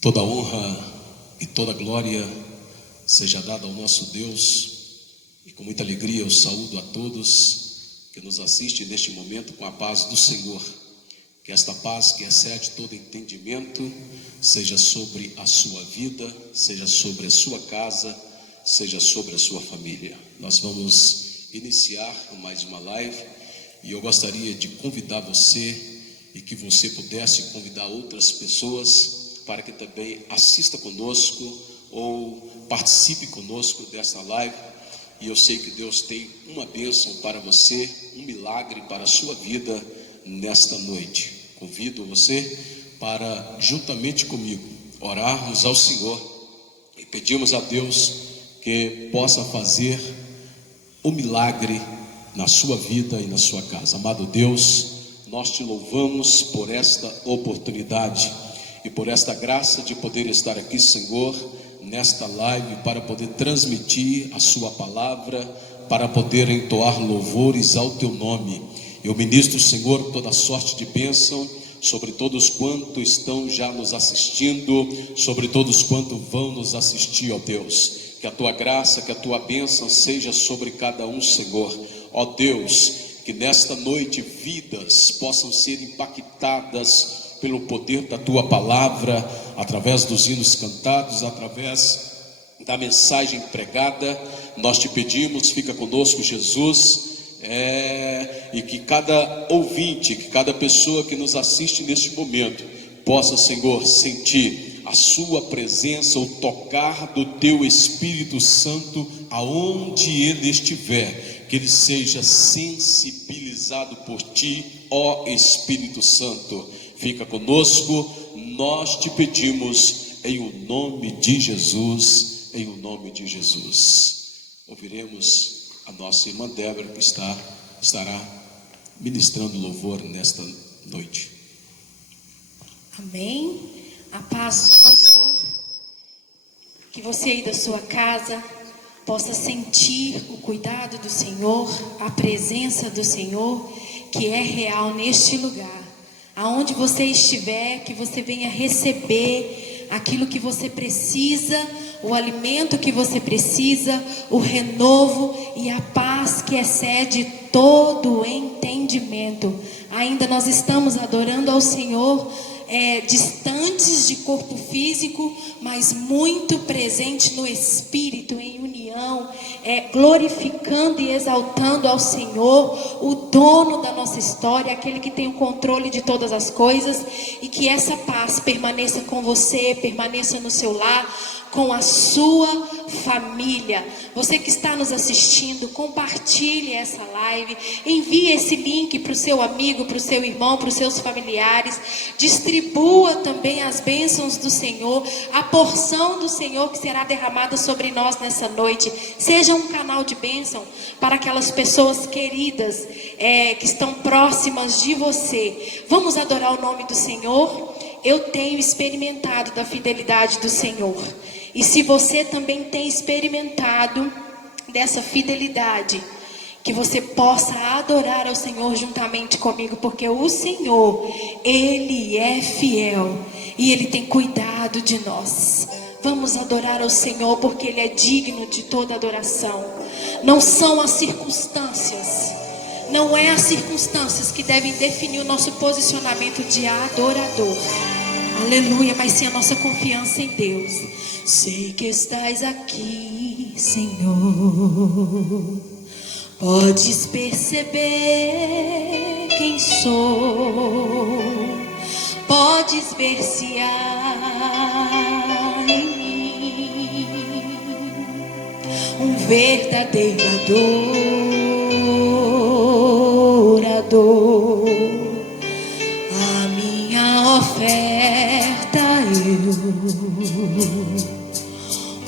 Toda honra e toda glória seja dada ao nosso Deus, e com muita alegria eu saúdo a todos que nos assistem neste momento com a paz do Senhor. Que esta paz que excede todo entendimento seja sobre a sua vida, seja sobre a sua casa, seja sobre a sua família. Nós vamos iniciar mais uma live e eu gostaria de convidar você e que você pudesse convidar outras pessoas para que também assista conosco ou participe conosco desta live. E eu sei que Deus tem uma bênção para você, um milagre para a sua vida nesta noite. Convido você para, juntamente comigo, orarmos ao Senhor e pedirmos a Deus que possa fazer o milagre na sua vida e na sua casa. Amado Deus, nós te louvamos por esta oportunidade e por esta graça de poder estar aqui, Senhor, nesta live, para poder transmitir a sua palavra, para poder entoar louvores ao teu nome. Eu ministro, Senhor, toda sorte de bênção sobre todos quantos estão já nos assistindo, sobre todos quantos vão nos assistir, ó Deus. Que a tua graça, que a tua bênção seja sobre cada um, Senhor. Ó Deus, que nesta noite vidas possam ser impactadas pelo poder da tua palavra, através dos hinos cantados, através da mensagem pregada. Nós te pedimos, fica conosco, Jesus, e que cada ouvinte, que cada pessoa que nos assiste neste momento possa, Senhor, sentir a sua presença, o tocar do teu Espírito Santo aonde ele estiver, que ele seja sensibilizado por ti, ó Espírito Santo. Fica conosco, nós te pedimos em o nome de Jesus, em o nome de Jesus. Ouviremos a nossa irmã Débora, que estará ministrando louvor nesta noite. Amém. A paz do Senhor, que você aí da sua casa possa sentir o cuidado do Senhor, a presença do Senhor, que é real neste lugar. Aonde você estiver, que você venha receber aquilo que você precisa, o alimento que você precisa, o renovo e a paz que excede todo entendimento. Ainda nós estamos adorando ao Senhor, distantes de corpo físico, mas muito presente no Espírito, em união, glorificando e exaltando ao Senhor, o dono da nossa história, aquele que tem o controle de todas as coisas, e que essa paz permaneça com você, permaneça no seu lar, com a sua família. Você que está nos assistindo, compartilhe essa live, envie esse link para o seu amigo, para o seu irmão, para os seus familiares, distribua também as bênçãos do Senhor, a porção do Senhor que será derramada sobre nós nessa noite. Seja um canal de bênção para aquelas pessoas queridas que estão próximas de você. Vamos adorar o nome do Senhor. Eu tenho experimentado da fidelidade do Senhor. E se você também tem experimentado dessa fidelidade, que você possa adorar ao Senhor juntamente comigo, porque o Senhor, Ele é fiel e Ele tem cuidado de nós. Vamos adorar ao Senhor, porque Ele é digno de toda adoração. Não são as circunstâncias, não é as circunstâncias que devem definir o nosso posicionamento de adorador. Aleluia, mas sim a nossa confiança em Deus. Sei que estás aqui, Senhor. Podes perceber quem sou. Podes ver se há em mim um verdadeiro adorador. A minha oferta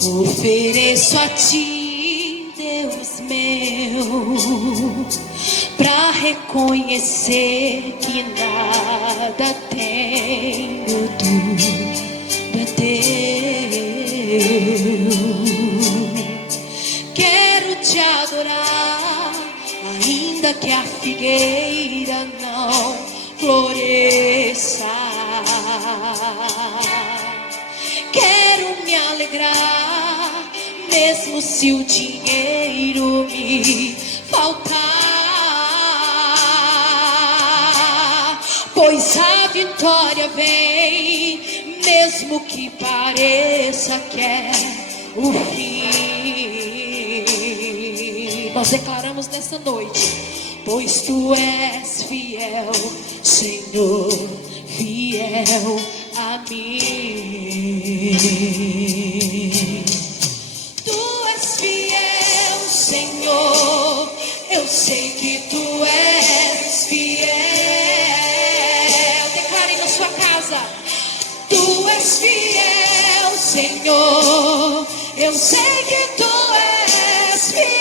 eu ofereço a ti, Deus meu, pra reconhecer que nada tenho, tudo é teu. Quero te adorar, ainda que a figueira não floresça. quero me alegrar, mesmo se o dinheiro me faltar, pois a vitória vem, mesmo que pareça que é o fim. Nós declaramos nessa noite: pois tu és fiel, Senhor, fiel a mim. Tu és fiel, Senhor, eu sei que tu és fiel. Declare na sua casa: tu és fiel, Senhor, eu sei que tu és fiel.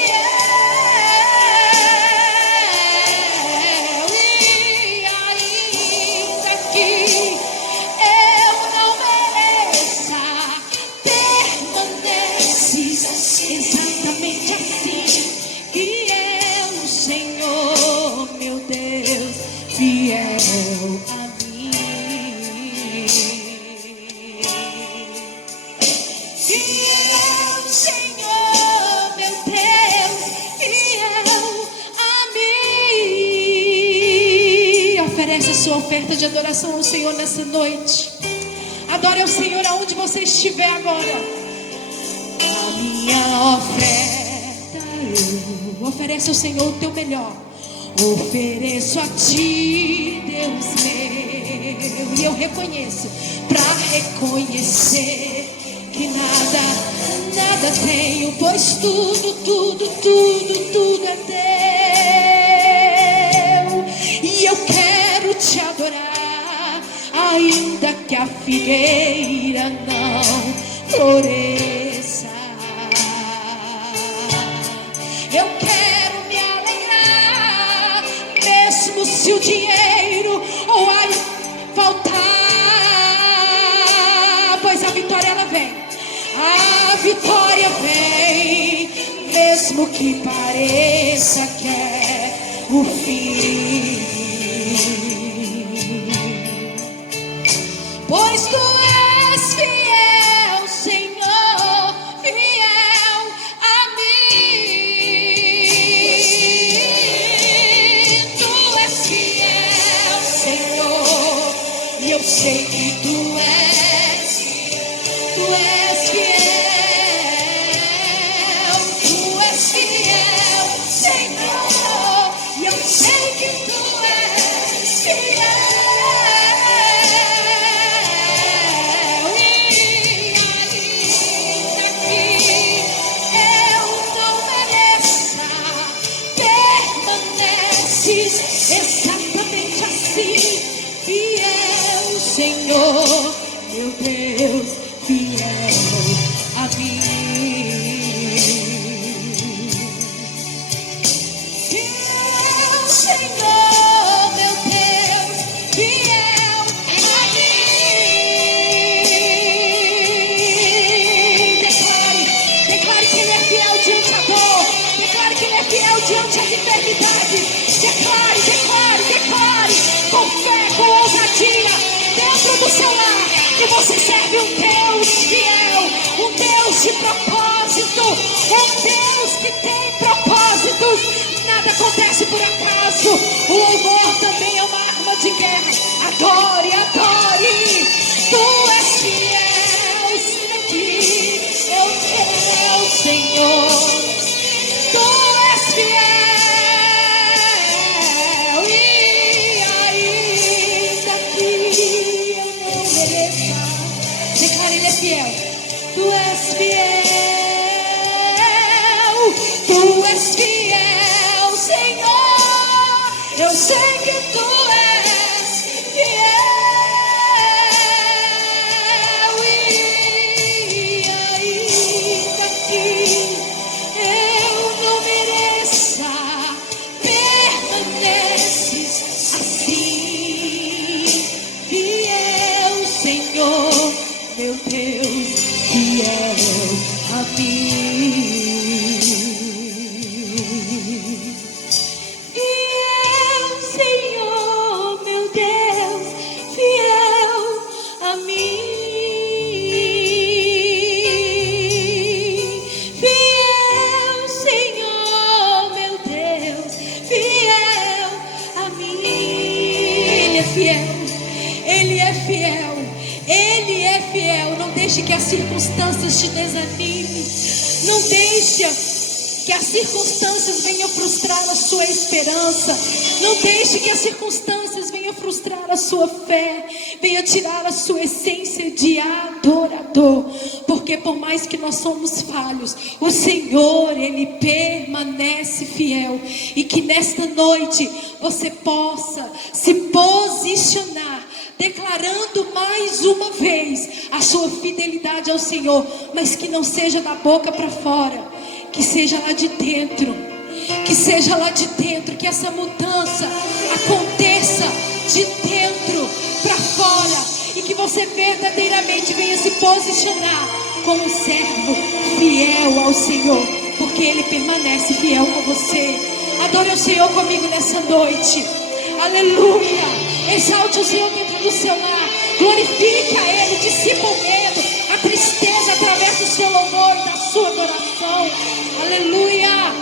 Exatamente assim, fiel, Senhor, meu Deus, fiel a mim. Fiel, Senhor, meu Deus, fiel a mim. Oferece a sua oferta de adoração ao Senhor nessa noite. Adore ao Senhor aonde você estiver agora. A minha oferta eu ofereço ao Senhor o teu melhor. Ofereço a ti, Deus meu. E eu reconheço, para reconhecer que nada tenho, pois tudo é teu. E eu quero te adorar, ainda que a figueira não floresça. Eu quero me alegrar, mesmo se o dinheiro ou a faltar, pois a vitória ela vem. A vitória vem, mesmo que pareça que é o fim. Pois tu és fiel, Senhor, fiel a mim. Tu és fiel, Senhor, e eu sei que tu és fiel. Tu és fiel, Senhor, e eu sei que tu és fiel. Exatamente assim, fiel, Senhor, meu Deus, fiel a mim. Fiel, Senhor, meu Deus, fiel a mim. Declare que Ele é fiel diante a dor. Declare que Ele é fiel diante a enfermidade. Declare, com fé, com ousadia, dentro do seu lar, que você serve um Deus fiel, um Deus de propósito, um Deus que tem propósitos. Nada acontece por acaso. O louvor também é uma arma de guerra. Adore, adore. Tu és fiel, Senhor. Tu és fiel. Declare, Ele é fiel. Tu és fiel. Tu és fiel, Senhor. Eu sei que tu és fiel. E ainda que eu não mereça, permaneces assim. Fiel, Senhor, meu Deus, fiel a mim. Fiel, Senhor, fiel. Ele é fiel. Ele é fiel. Não deixe que as circunstâncias te desanimem. Não deixe que as circunstâncias venham frustrar a sua esperança. Não deixe que as circunstâncias venham frustrar a sua fé. Venha tirar a sua essência de adorador. Porque por mais que nós somos falhos, o Senhor, Ele permanece fiel. E que nesta noite você possa se posicionar, declarando mais uma vez a sua fidelidade ao Senhor. Mas que não seja da boca para fora, que seja lá de dentro. Que seja lá de dentro, que essa mudança aconteça de dentro para fora. E que você verdadeiramente venha se posicionar como servo fiel ao Senhor, porque Ele permanece fiel com você. Adore o Senhor comigo nessa noite. Aleluia. Exalte o Senhor dentro do seu lar. Glorifique a Ele, dissipa o medo, a tristeza através do seu louvor e da sua adoração. Aleluia.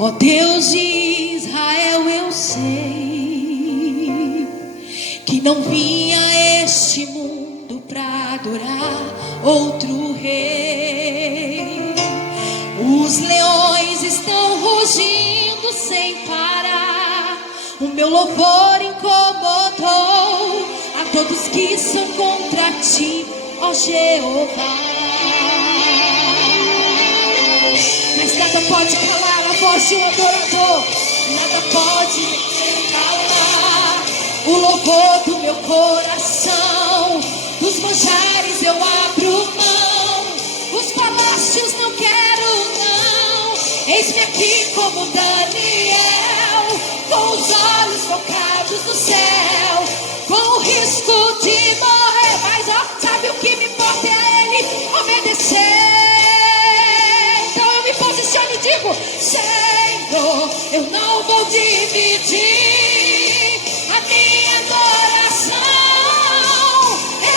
Ó Deus de Israel, eu sei que não vim a este mundo para adorar outro rei. Os leões estão rugindo sem parar. O meu louvor incomodou a todos que são contra ti, ó Jeová. Mas nada pode calar a voz de um adorador. Nada pode calar o louvor do meu coração. Dos manjares eu abro mão, os palácios não quero não. Eis-me aqui como Daniel, com os olhos focados no céu, com o risco de morrer. Mas ó, sabe o que me importa é Ele obedecer. Posicione e digo: Senhor, eu não vou dividir a minha adoração.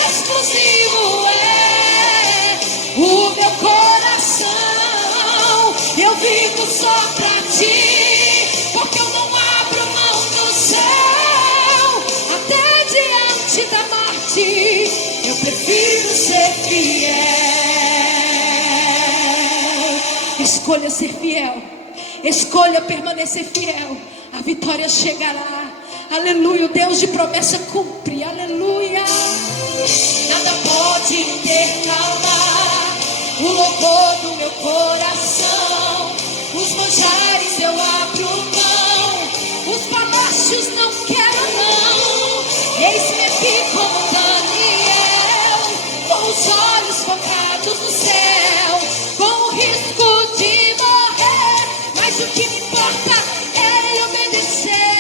Exclusivo é o meu coração. Eu vivo só pra ti, porque eu não abro mão do céu. Até diante da morte eu prefiro ser fiel. Escolha ser fiel, escolha permanecer fiel, a vitória chegará. Aleluia, o Deus de promessa cumpre. Aleluia. Nada pode intercalar o louvor do meu coração. Os manjares eu abro mão, os palácios não quero não. Eis-me aqui como Daniel, com os olhos focados no céu, com o risco de morrer, mas o que me importa é Ele obedecer.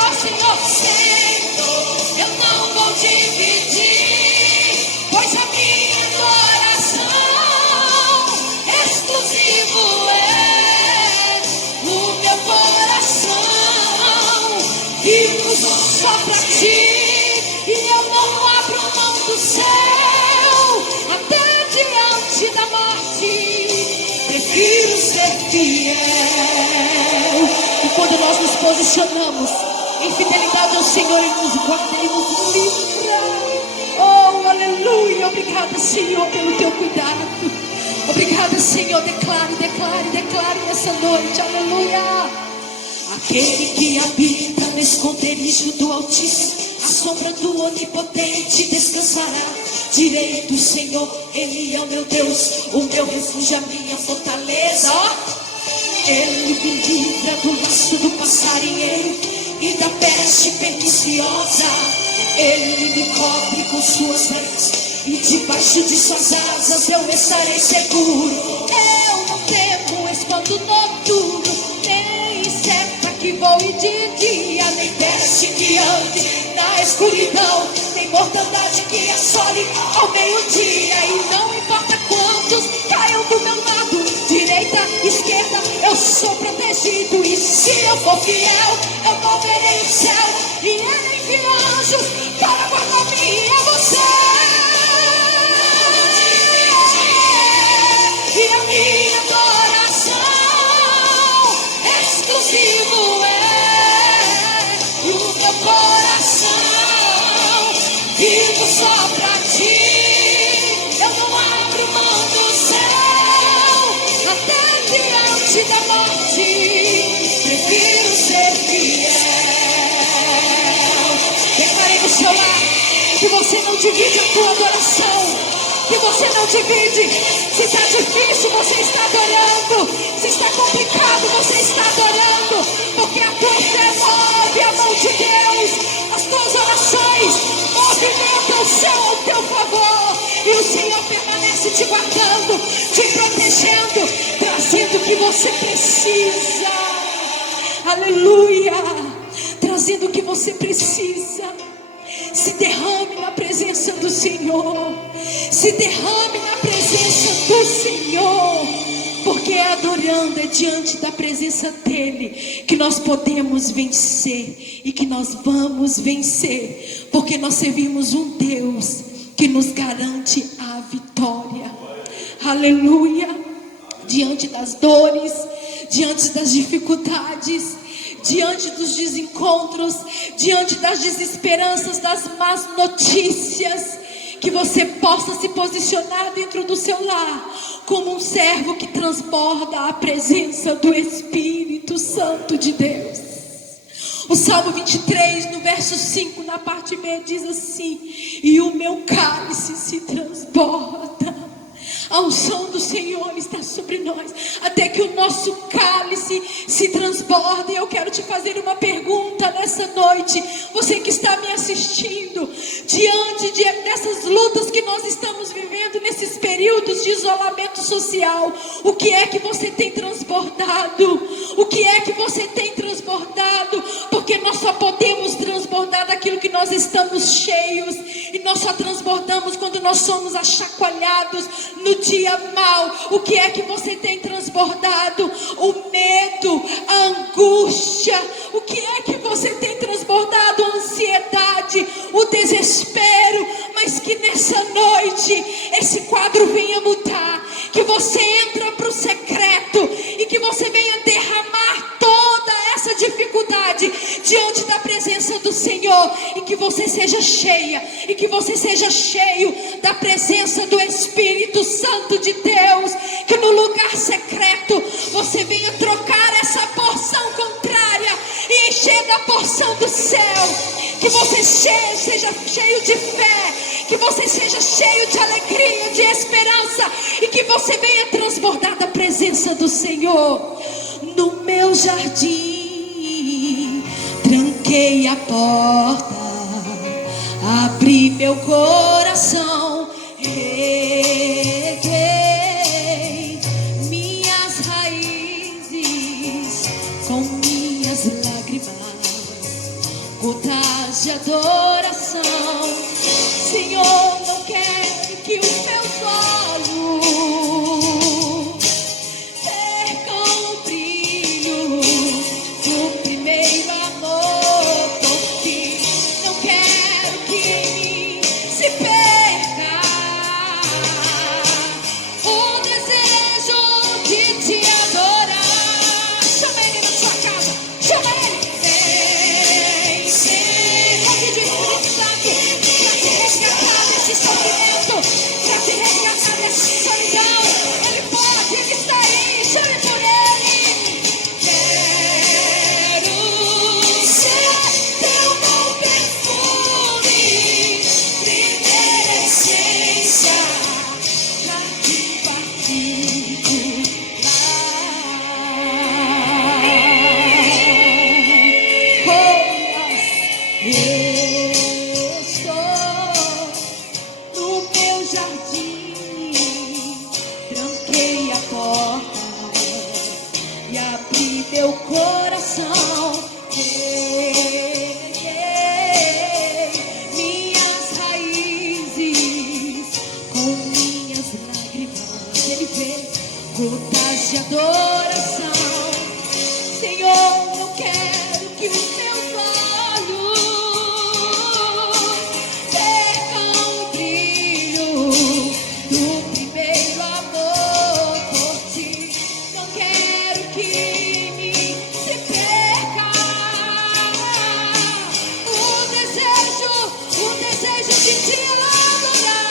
Ó Senhor, Senhor, eu não vou dividir, pois a minha adoração exclusivo é o meu coração. Vivo só pra ti e eu não abro mão do céu. Até diante da morte prefiro ser fiel. E quando nós nos posicionamos em fidelidade ao Senhor, Ele nos guarda, Ele nos livra. Oh, aleluia. Obrigada, Senhor, pelo teu cuidado. Obrigada, Senhor. Declare, declare, declare nessa noite. Aleluia. Aquele que habita no esconderijo do Altíssimo, a sombra do Onipotente descansará. Direi do Senhor, Ele é o meu Deus, o meu refúgio, a minha fortaleza. Ó, Ele me livra do laço do passarinheiro e da peste perniciosa. Ele me cobre com suas asas e debaixo de suas asas eu estarei seguro. Eu não temo espanto noturno, nem seta que voe de dia, nem peste que ande na escuridão, nem mortandade que assole ao meio-dia. E não importa quantos caiam do meu lado, direita, esquerda, eu sou protegido. E se eu for fiel, eu não verei o céu, e Ele envia anjos para guardar mim e a você. E a minha adoração exclusiva ti prefiro ser fiel. Declarei no seu lar que você não divide a tua adoração. Que você não divide. Se está difícil, você está adorando. Se está complicado, você está adorando. Porque a tua fé move a mão de Deus. As tuas orações movimentam o céu ao teu favor. E o Senhor permanece te guardando, te protegendo, trazendo o que você precisa. Aleluia. Trazendo o que você precisa. Se derrame na presença do Senhor. Se derrame na presença do Senhor. Porque é adorando, é diante da presença dEle que nós podemos vencer. E que nós vamos vencer. Porque nós servimos um Deus que nos garante a vitória. Aleluia. Diante das dores, diante das dificuldades, diante dos desencontros, diante das desesperanças, das más notícias, que você possa se posicionar dentro do seu lar como um servo que transborda a presença do Espírito Santo de Deus. O Salmo 23, no verso 5, na parte B, diz assim: e o meu cálice se transborda. A unção do Senhor está sobre nós, até que o nosso cálice se transborda. E eu quero te fazer uma pergunta nessa noite. Você que está me assistindo, diante dessas lutas que nós estamos vivendo, nesses períodos de isolamento social, o que é que você tem transbordado? O que é que você tem transbordado? Porque nós só podemos transbordar daquilo que nós estamos cheios. E nós só transbordamos quando nós somos achacoalhados no dia mau. O que é que você tem transbordado? O medo, a angústia. O que é que você tem transbordado? A ansiedade, o desespero. Mas que nessa noite esse quadro venha mudar. Que você entra para o secreto e que você venha derramar toda essa dificuldade diante da presença do Senhor. E que você seja cheia, e que você seja cheio da presença do Espírito Santo de Deus. Que no lugar secreto você venha trocar essa porção contrária e encher da porção do céu. Que você seja cheio de fé, que você seja cheio de alegria, de esperança, e que você venha transbordar da presença do Senhor. No meu jardim tranquei a porta, abri meu coração, reguei minhas raízes com minhas lágrimas, gotas de adoração. Senhor, não quero que os meus olhos percam o brilho do primeiro amor por ti. Não quero que em mim se perca o desejo de te adorar. Chama ele na sua casa, chama ele. Pra te resgatar desse solidão, Ele pode, Ele está aí, chame por Ele. Quero ser teu bom perfume, primeira essência, jardim meu coração, minhas raízes com minhas lágrimas. Ele vê gotas de adoração. Senhor, eu quero que os meus olhos percam o brilho do primeiro amor por ti. Não quero que o desejo de te adorar.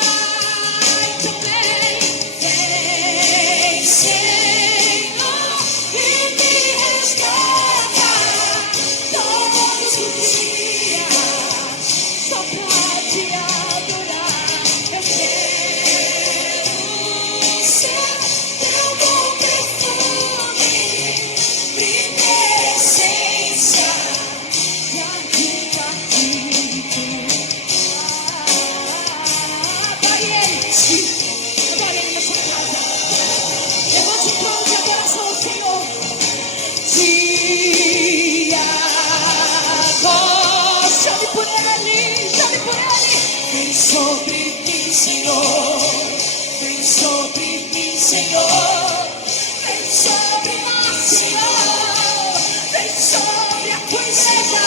Então vem, Senhor. Senhor. Vem sobre mim, Senhor. Vem sobre nós, Senhor. Vem sobre a tua igreja.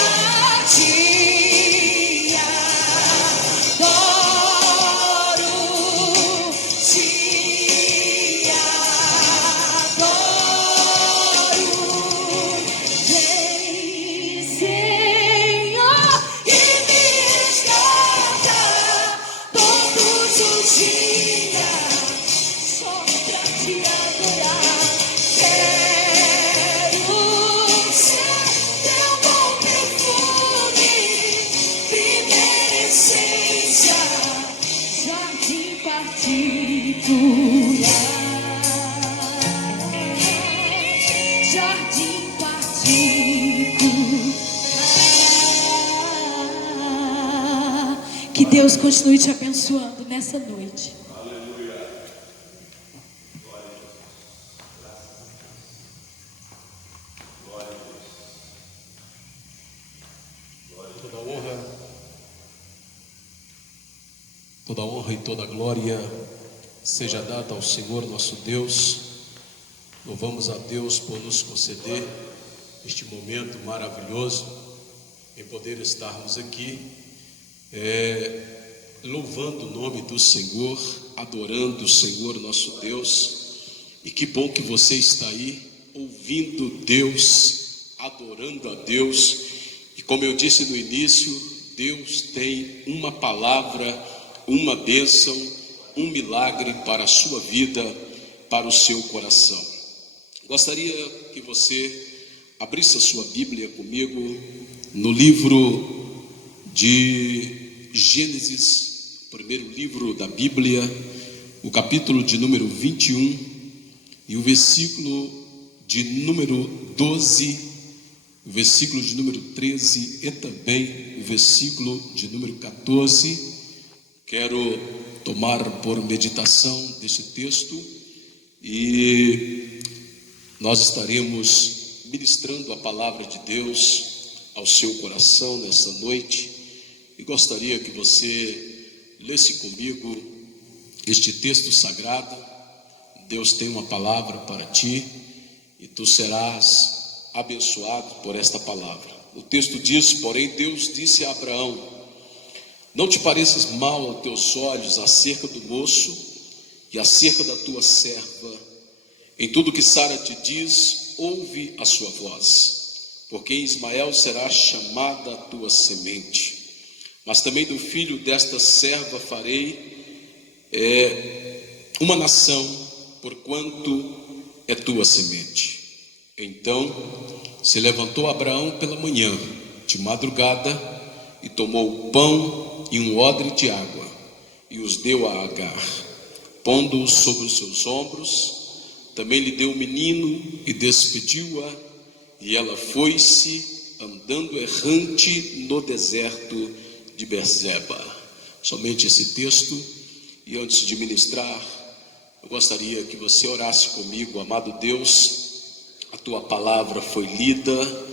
Te adoro, te adoro. Vem, Senhor, e me resgata todos os dias, só pra te adorar. Quero ser teu bom perfume, primeira essência, jardim particular, jardim particular. Que Deus continue te abençoando nessa noite. Toda honra e toda glória seja dada ao Senhor nosso Deus. Louvamos a Deus por nos conceder este momento maravilhoso em poder estarmos aqui, louvando o nome do Senhor, adorando o Senhor nosso Deus. E que bom que você está aí ouvindo Deus, adorando a Deus. E como eu disse no início, Deus tem uma palavra, uma bênção, um milagre para a sua vida, para o seu coração. Gostaria que você abrisse a sua Bíblia comigo no livro de Gênesis, primeiro livro da Bíblia, o capítulo de número 21 e o versículo de número 12, o versículo de número 13 e também o versículo de número 14. Quero tomar por meditação deste texto e nós estaremos ministrando a palavra de Deus ao seu coração nessa noite. E gostaria que você lesse comigo este texto sagrado. Deus tem uma palavra para ti e tu serás abençoado por esta palavra. O texto diz: porém Deus disse a Abraão: não te pareças mal aos teus olhos acerca do moço e acerca da tua serva. Em tudo que Sara te diz, ouve a sua voz, porque em Ismael será chamada a tua semente. Mas também do filho desta serva farei uma nação, porquanto é tua semente. Então se levantou Abraão pela manhã, de madrugada, e tomou o pão e um odre de água, e os deu a Agar, pondo-os sobre os seus ombros. Também lhe deu o menino e despediu-a, e ela foi-se andando errante no deserto de Berseba. Somente esse texto. E antes de ministrar, eu gostaria que você orasse comigo. Amado Deus, a tua palavra foi lida.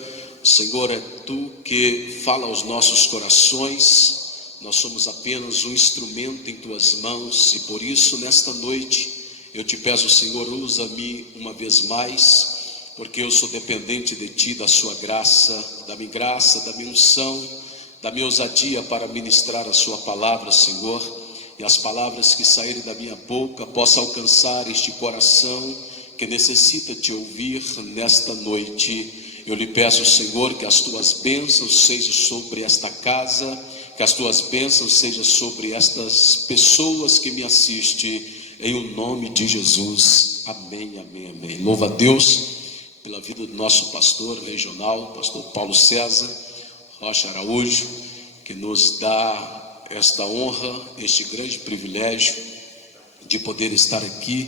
Senhor, é tu que fala aos nossos corações. Nós somos apenas um instrumento em tuas mãos, e por isso nesta noite eu te peço, Senhor, usa-me uma vez mais, porque eu sou dependente de ti, da sua graça, da minha unção, da minha ousadia para ministrar a sua palavra, Senhor, e as palavras que saírem da minha boca possam alcançar este coração que necessita te ouvir nesta noite. Eu lhe peço, Senhor, que as tuas bênçãos sejam sobre esta casa, que as tuas bênçãos sejam sobre estas pessoas que me assistem, em o nome de Jesus. Amém, amém, amém. Louva a Deus pela vida do nosso pastor regional, pastor Paulo César Rocha Araújo, que nos dá esta honra, este grande privilégio de poder estar aqui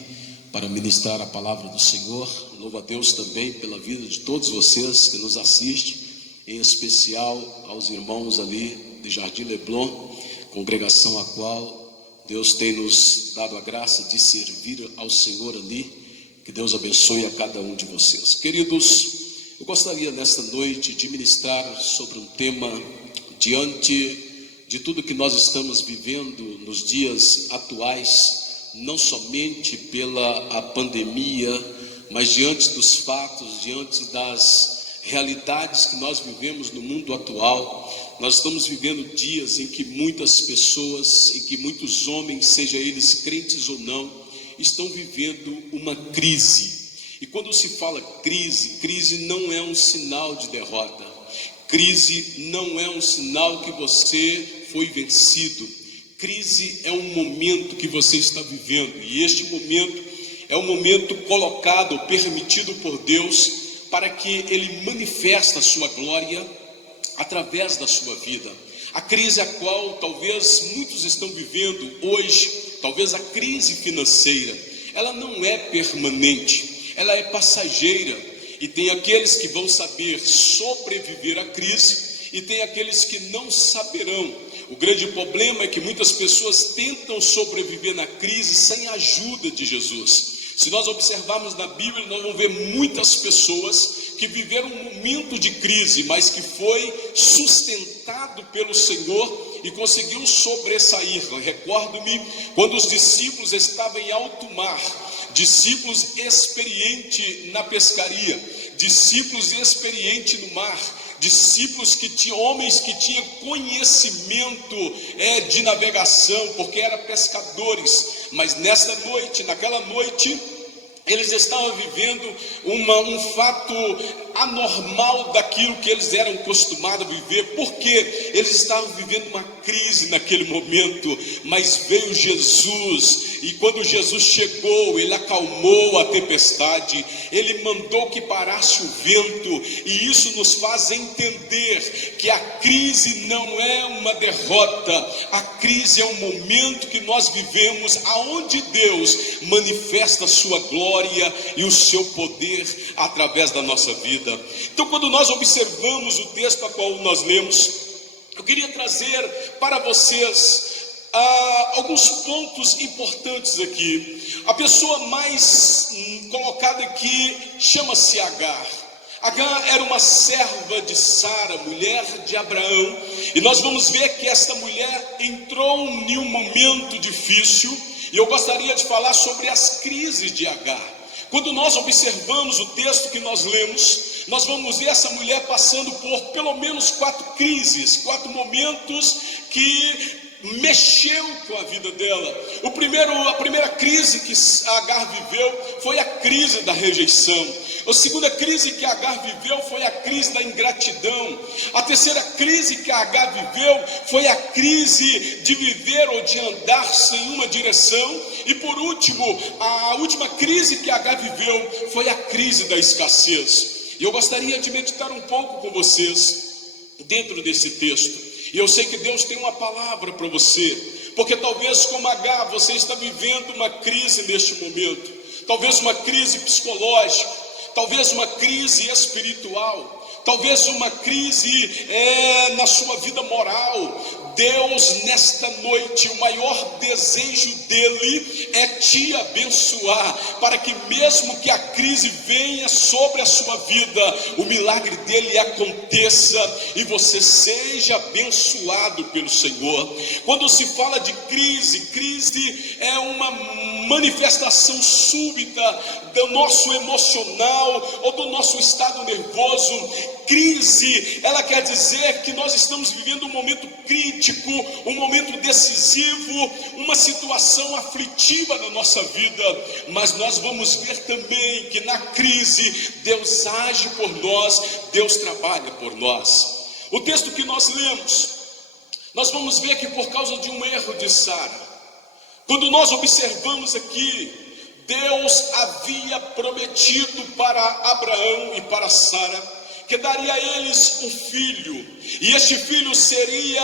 para ministrar a palavra do Senhor. Louvo a Deus também pela vida de todos vocês que nos assistem, em especial aos irmãos ali de Jardim Leblon, congregação a qual Deus tem nos dado a graça de servir ao Senhor ali. Que Deus abençoe a cada um de vocês. Queridos, eu gostaria nesta noite de ministrar sobre um tema diante de tudo que nós estamos vivendo nos dias atuais, não somente pela pandemia, mas diante dos fatos, diante das realidades que nós vivemos no mundo atual. Nós estamos vivendo dias em que muitas pessoas, em que muitos homens, seja eles crentes ou não, estão vivendo uma crise. E quando se fala crise, crise não é um sinal de derrota. Crise não é um sinal que você foi vencido. Crise é um momento que você está vivendo. E este momento é um momento colocado, permitido por Deus, para que Ele manifeste a sua glória através da sua vida. A crise a qual talvez muitos estão vivendo hoje, talvez a crise financeira, ela não é permanente, ela é passageira. E tem aqueles que vão saber sobreviver à crise e tem aqueles que não saberão. O grande problema é que muitas pessoas tentam sobreviver na crise sem a ajuda de Jesus. Se nós observarmos na Bíblia, nós vamos ver muitas pessoas que viveram um momento de crise, mas que foi sustentado pelo Senhor e conseguiu sobressair. Recordo-me quando os discípulos estavam em alto mar, discípulos experientes na pescaria, discípulos experientes no mar, discípulos que tinham, homens que tinham conhecimento de navegação, porque eram pescadores, mas naquela noite, eles estavam vivendo um fato anormal daquilo que eles eram acostumados a viver, porque eles estavam vivendo uma crise naquele momento. Mas veio Jesus, e quando Jesus chegou, Ele acalmou a tempestade, Ele mandou que parasse o vento, e isso nos faz entender que a crise não é uma derrota, a crise é um momento que nós vivemos, aonde Deus manifesta a sua glória e o seu poder através da nossa vida. Então, quando nós observamos o texto a qual nós lemos, eu queria trazer para vocês alguns pontos importantes aqui. A pessoa mais colocada aqui chama-se Agar. Agar era uma serva de Sara, mulher de Abraão, e nós vamos ver que esta mulher entrou em um momento difícil, e eu gostaria de falar sobre as crises de Agar. Quando nós observamos o texto que nós lemos, nós vamos ver essa mulher passando por pelo menos 4 crises, 4 momentos que mexeu com a vida dela. A primeira crise que Agar viveu foi a crise da rejeição. A segunda crise que Agar viveu foi a crise da ingratidão. A terceira crise que Agar viveu foi a crise de viver ou de andar sem uma direção. E por último, a última crise que Agar viveu foi a crise da escassez. E eu gostaria de meditar um pouco com vocês dentro desse texto. E eu sei que Deus tem uma palavra para você, porque talvez como Agar você está vivendo uma crise neste momento, talvez uma crise psicológica, talvez uma crise espiritual, talvez uma crise na sua vida moral. Deus, nesta noite, o maior desejo dele é te abençoar, para que mesmo que a crise venha sobre a sua vida, o milagre dele aconteça e você seja abençoado pelo Senhor. Quando se fala de crise é uma manifestação súbita do nosso emocional ou do nosso estado nervoso. Crise, ela quer dizer que nós estamos vivendo um momento crítico, um momento decisivo, uma situação aflitiva na nossa vida. Mas nós vamos ver também que na crise Deus age por nós, Deus trabalha por nós. O texto que nós lemos, nós vamos ver que por causa de um erro de Sara, quando nós observamos aqui, Deus havia prometido para Abraão e para Sara que daria a eles um filho, e este filho seria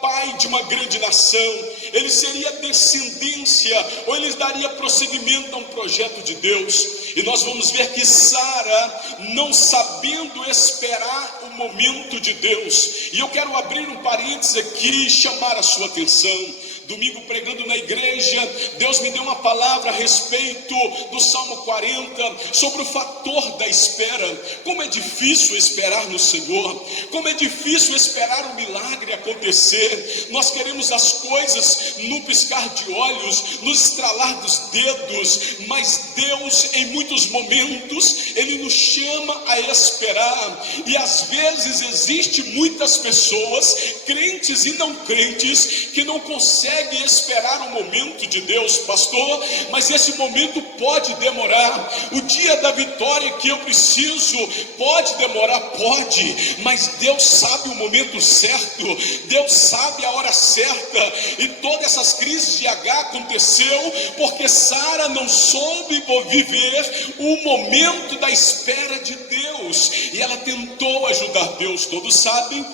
pai de uma grande nação, ele seria descendência, ou ele daria prosseguimento a um projeto de Deus. E nós vamos ver que Sara, não sabendo esperar o momento de Deus, e eu quero abrir um parênteses aqui e chamar a sua atenção. Domingo pregando na igreja, Deus me deu uma palavra a respeito do Salmo 40, sobre o fator da espera. Como é difícil esperar no Senhor, como é difícil esperar o milagre acontecer. Nós queremos as coisas no piscar de olhos, no estralar dos dedos, mas Deus em muitos momentos, Ele nos chama a esperar. E às vezes existe muitas pessoas, crentes e não crentes, que não conseguem esperar o momento de Deus, pastor, mas esse momento pode demorar. O dia da vitória que eu preciso pode demorar, pode, mas Deus sabe o momento certo, Deus sabe a hora certa. E todas essas crises de H aconteceu porque Sara não soube viver o momento da espera de Deus, e ela tentou ajudar Deus. Todos sabem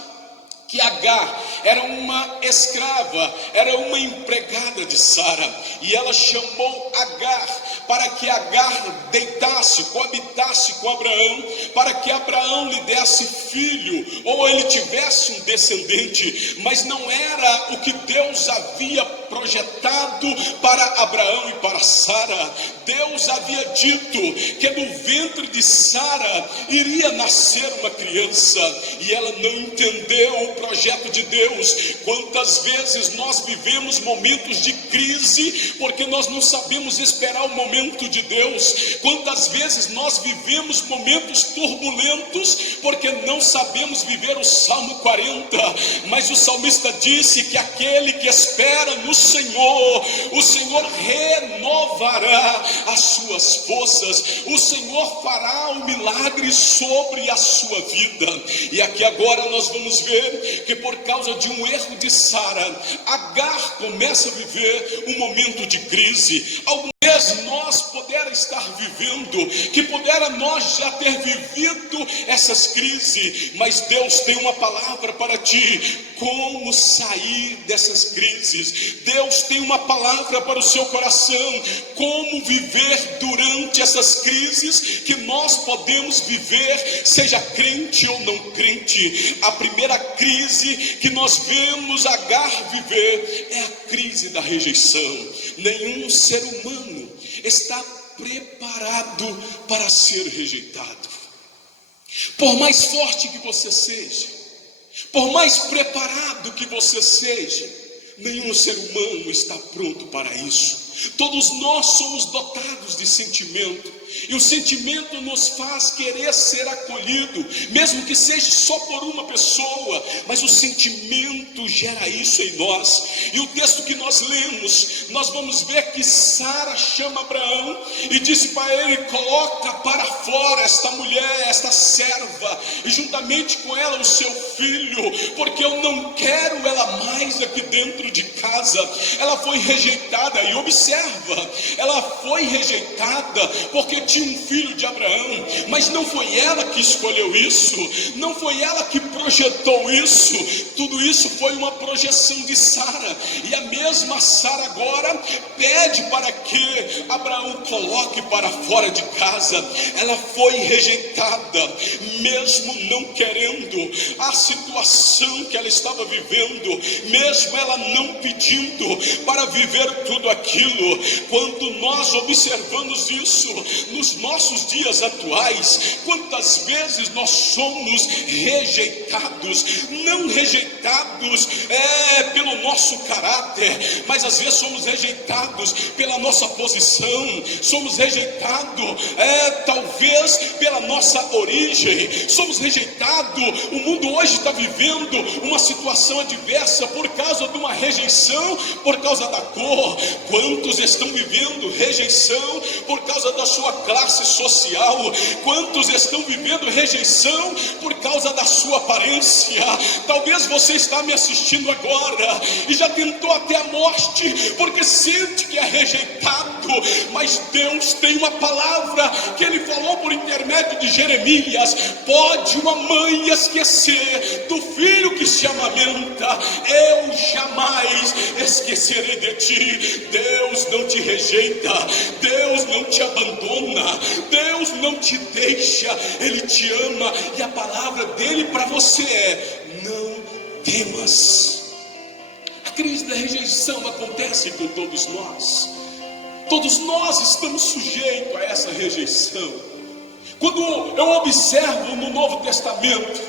que Agar era uma escrava, era uma empregada de Sara, e ela chamou Agar para que Agar deitasse, coabitasse com Abraão, para que Abraão lhe desse filho, ou ele tivesse um descendente. Mas não era o que Deus havia projetado para Abraão e para Sara. Deus havia dito que do ventre de Sara iria nascer uma criança, e ela não entendeu o projeto de Deus. Quantas vezes nós vivemos momentos de crise porque nós não sabemos esperar o momento de Deus? Quantas vezes nós vivemos momentos turbulentos porque não sabemos viver o Salmo 40? Mas o salmista disse que aquele que espera no Senhor, o Senhor renovará as suas forças, o Senhor fará um milagre sobre a sua vida. E aqui agora nós vamos ver que por causa de um erro de Sara, Agar começa a viver um momento de crise. Algumas vezes nós pudera estar vivendo, que pudera nós já ter vivido essas crises, mas Deus tem uma palavra para ti: como sair dessas crises. Deus tem uma palavra para o seu coração: como viver durante essas crises que nós podemos viver, seja crente ou não crente. A primeira crise que nós vemos Agar viver é a crise da rejeição. Nenhum ser humano está preparado para ser rejeitado. Por mais forte que você seja, por mais preparado que você seja, nenhum ser humano está pronto para isso. Todos nós somos dotados de sentimento, e o sentimento nos faz querer ser acolhido, mesmo que seja só por uma pessoa, mas o sentimento gera isso em nós. E o texto que nós lemos, nós vamos ver que Sara chama Abraão e disse para ele: coloca para fora esta mulher, esta serva, e juntamente com ela o seu filho, porque eu não quero ela mais aqui dentro de casa. Ela foi rejeitada, e observa, ela foi rejeitada porque tinha um filho de Abraão, mas não foi ela que escolheu isso, não foi ela que projetou isso. Tudo isso foi uma projeção de Sara, e a mesma Sara agora pede para que Abraão coloque para fora de casa. Ela foi rejeitada, mesmo não querendo a situação que ela estava vivendo, mesmo ela não pedindo para viver tudo aquilo. Quando nós observamos isso nos nossos dias atuais, quantas vezes nós somos rejeitados, não rejeitados pelo nosso caráter, mas às vezes somos rejeitados pela nossa posição, somos rejeitados talvez pela nossa origem, somos rejeitados. O mundo hoje está vivendo uma situação adversa por causa de uma rejeição, por causa da cor. Quantos estão vivendo rejeição por causa da sua classe social? Quantos estão vivendo rejeição por causa da sua aparência? Talvez você está me assistindo agora e já tentou até a morte porque sente que é rejeitado, mas Deus tem uma palavra que Ele falou por intermédio de Jeremias: pode uma mãe esquecer do filho que se amamenta, eu jamais esquecerei de ti. Deus não te rejeita, Deus não te abandona, Deus não te deixa, Ele te ama, e a palavra dele para você é: não temas. A crise da rejeição acontece com todos nós. Todos nós estamos sujeitos a essa rejeição. Quando eu observo no Novo Testamento,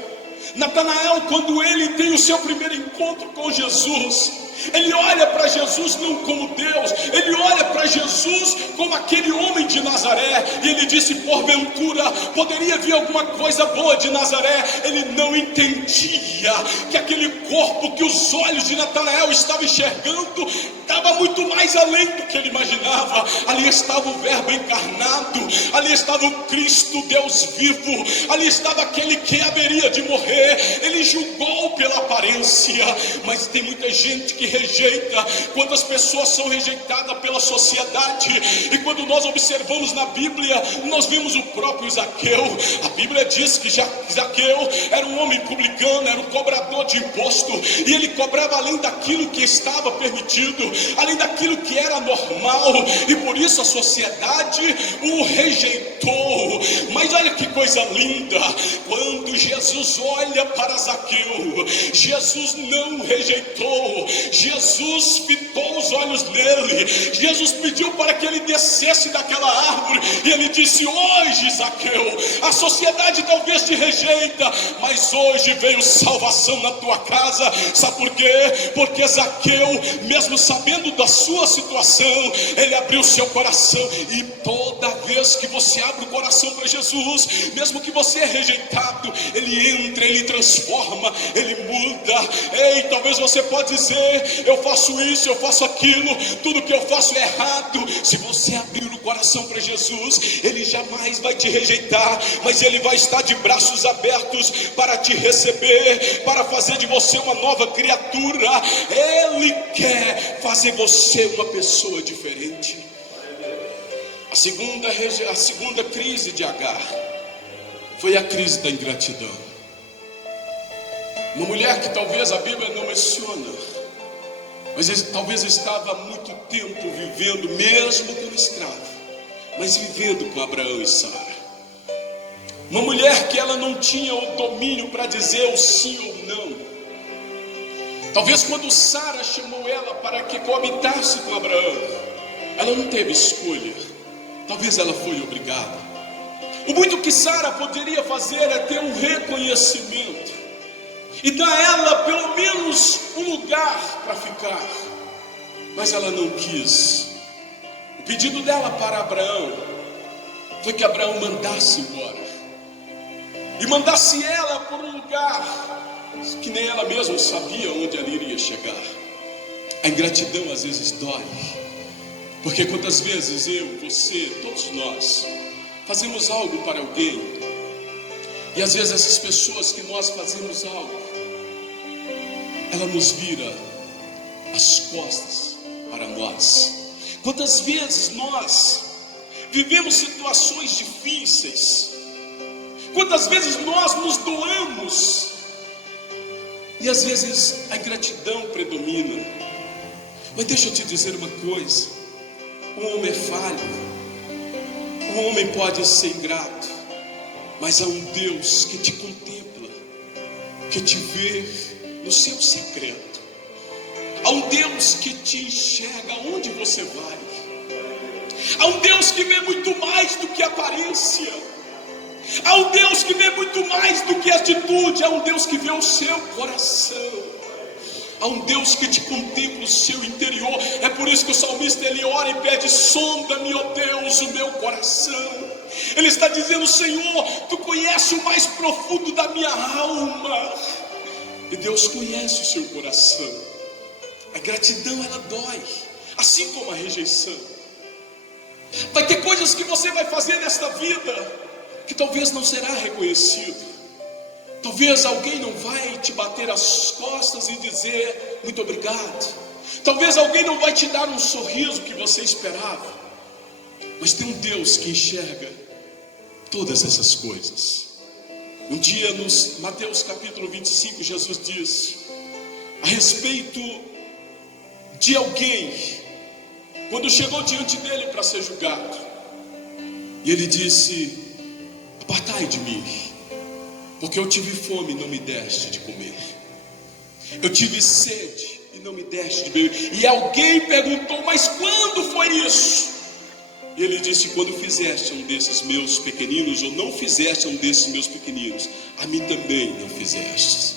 Natanael, quando ele tem o seu primeiro encontro com Jesus, ele olha para Jesus não como Deus, ele olha para Jesus como aquele homem de Nazaré, e ele disse: porventura poderia vir alguma coisa boa de Nazaré? Ele não entendia que aquele corpo que os olhos de Natanael estavam enxergando estava muito mais além do que ele imaginava. Ali estava o Verbo encarnado, ali estava o Cristo, Deus vivo, ali estava aquele que haveria de morrer. Ele julgou pela aparência, mas tem muita gente que rejeita. Quantas pessoas são rejeitadas pela sociedade? E quando nós observamos na Bíblia, nós vemos o próprio Zaqueu. A Bíblia diz que Zaqueu era um homem publicano, era um cobrador de imposto, e ele cobrava além daquilo que estava permitido, além daquilo que era normal, e por isso a sociedade o rejeitou. Mas olha que coisa linda, quando Jesus olha para Zaqueu, Jesus não rejeitou, Jesus fitou os olhos nele, Jesus pediu para que ele descesse daquela árvore, e ele disse: hoje, Zaqueu, a sociedade talvez te rejeita, mas hoje veio salvação na tua casa. Sabe por quê? Porque Zaqueu, mesmo sabendo da sua situação, ele abriu seu coração. E toda vez que você abre o coração para Jesus, mesmo que você é rejeitado, ele entra, ele transforma, ele muda. Ei, talvez você pode dizer: eu faço isso, eu faço aquilo, tudo que eu faço é errado. Se você abrir o coração para Jesus, ele jamais vai te rejeitar, mas ele vai estar de braços abertos para te receber, para fazer de você uma nova criatura. Ele quer fazer você uma pessoa diferente. A segunda crise de Agar foi a crise da ingratidão. Uma mulher que talvez a Bíblia não menciona, mas talvez estava há muito tempo vivendo, mesmo como escrava, mas vivendo com Abraão e Sara. Uma mulher que ela não tinha o domínio para dizer o sim ou não. Talvez quando Sara chamou ela para que coabitasse com Abraão, ela não teve escolha, talvez ela foi obrigada. O muito que Sara poderia fazer é ter um reconhecimento e dar a ela pelo menos um lugar para ficar, mas ela não quis. O pedido dela para Abraão foi que Abraão mandasse embora, e mandasse ela por um lugar que nem ela mesma sabia onde ela iria chegar. A ingratidão às vezes dói, porque quantas vezes eu, você, todos nós fazemos algo para alguém, e às vezes essas pessoas que nós fazemos algo, ela nos vira as costas para nós. Quantas vezes nós vivemos situações difíceis, quantas vezes nós nos doamos, e às vezes a ingratidão predomina. Mas deixa eu te dizer uma coisa: o homem é falho, o homem pode ser ingrato, mas há um Deus que te contempla, que te vê no seu secreto. Há um Deus que te enxerga onde você vai. Há um Deus que vê muito mais do que aparência. Há um Deus que vê muito mais do que atitude. Há um Deus que vê o seu coração. Há um Deus que te contempla o seu interior. É por isso que o salmista ele ora e pede: sonda-me, ó Deus, o meu coração. Ele está dizendo: Senhor, tu conheces o mais profundo da minha alma. E Deus conhece o seu coração. A gratidão ela dói, assim como a rejeição. Vai ter coisas que você vai fazer nesta vida que talvez não será reconhecido. Talvez alguém não vai te bater as costas e dizer muito obrigado. Talvez alguém não vai te dar um sorriso que você esperava. Mas tem um Deus que enxerga todas essas coisas. Um dia, no Mateus capítulo 25, Jesus disse a respeito de alguém, quando chegou diante dele para ser julgado, e ele disse: apartai de mim, porque eu tive fome e não me deste de comer, eu tive sede e não me deste de beber. E alguém perguntou: mas quando foi isso? E ele disse: quando fizeste um desses meus pequeninos, ou não fizeste um desses meus pequeninos, a mim também não fizeste.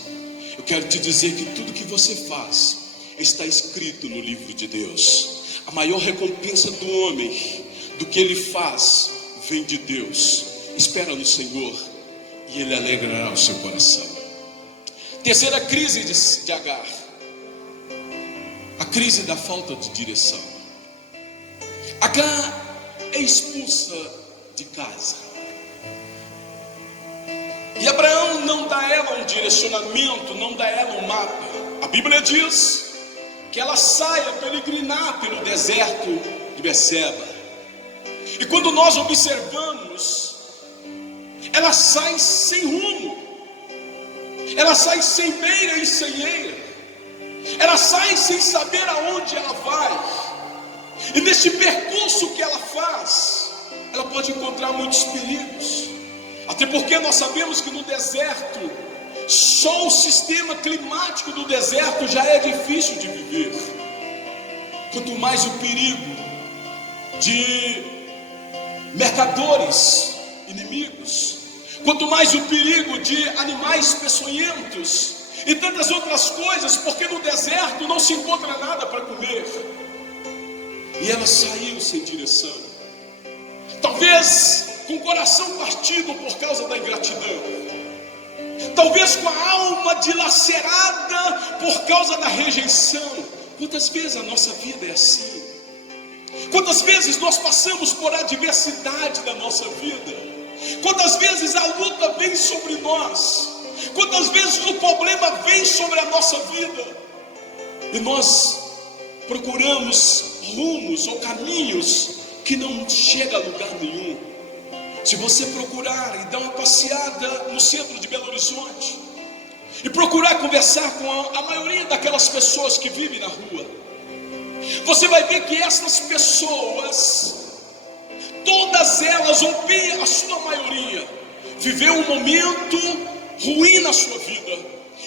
Eu quero te dizer que tudo que você faz está escrito no livro de Deus. A maior recompensa do homem, do que ele faz, vem de Deus. Espera no Senhor e Ele alegrará o seu coração. Terceira crise de Agar: a crise da falta de direção. Agar é expulsa de casa, e Abraão não dá a ela um direcionamento, não dá a ela um mapa. A Bíblia diz que ela sai a peregrinar pelo deserto de Beceba. E quando nós observamos, ela sai sem rumo, ela sai sem beira e sem eira, ela sai sem saber aonde ela vai. E neste percurso que ela faz, ela pode encontrar muitos perigos. Até porque nós sabemos que no deserto, só o sistema climático do deserto já é difícil de viver. Quanto mais o perigo de mercadores inimigos, quanto mais o perigo de animais peçonhentos e tantas outras coisas, porque no deserto não se encontra nada para comer. E ela saiu sem direção, talvez com o coração partido por causa da ingratidão, talvez com a alma dilacerada por causa da rejeição. Quantas vezes a nossa vida é assim? Quantas vezes nós passamos por adversidade na nossa vida? Quantas vezes a luta vem sobre nós? Quantas vezes o problema vem sobre a nossa vida? E nós procuramos rumos ou caminhos que não chegam a lugar nenhum. Se você procurar e dar uma passeada no centro de Belo Horizonte e procurar conversar com a maioria daquelas pessoas que vivem na rua, você vai ver que essas pessoas, todas elas, ou bem a sua maioria, viveu um momento ruim na sua vida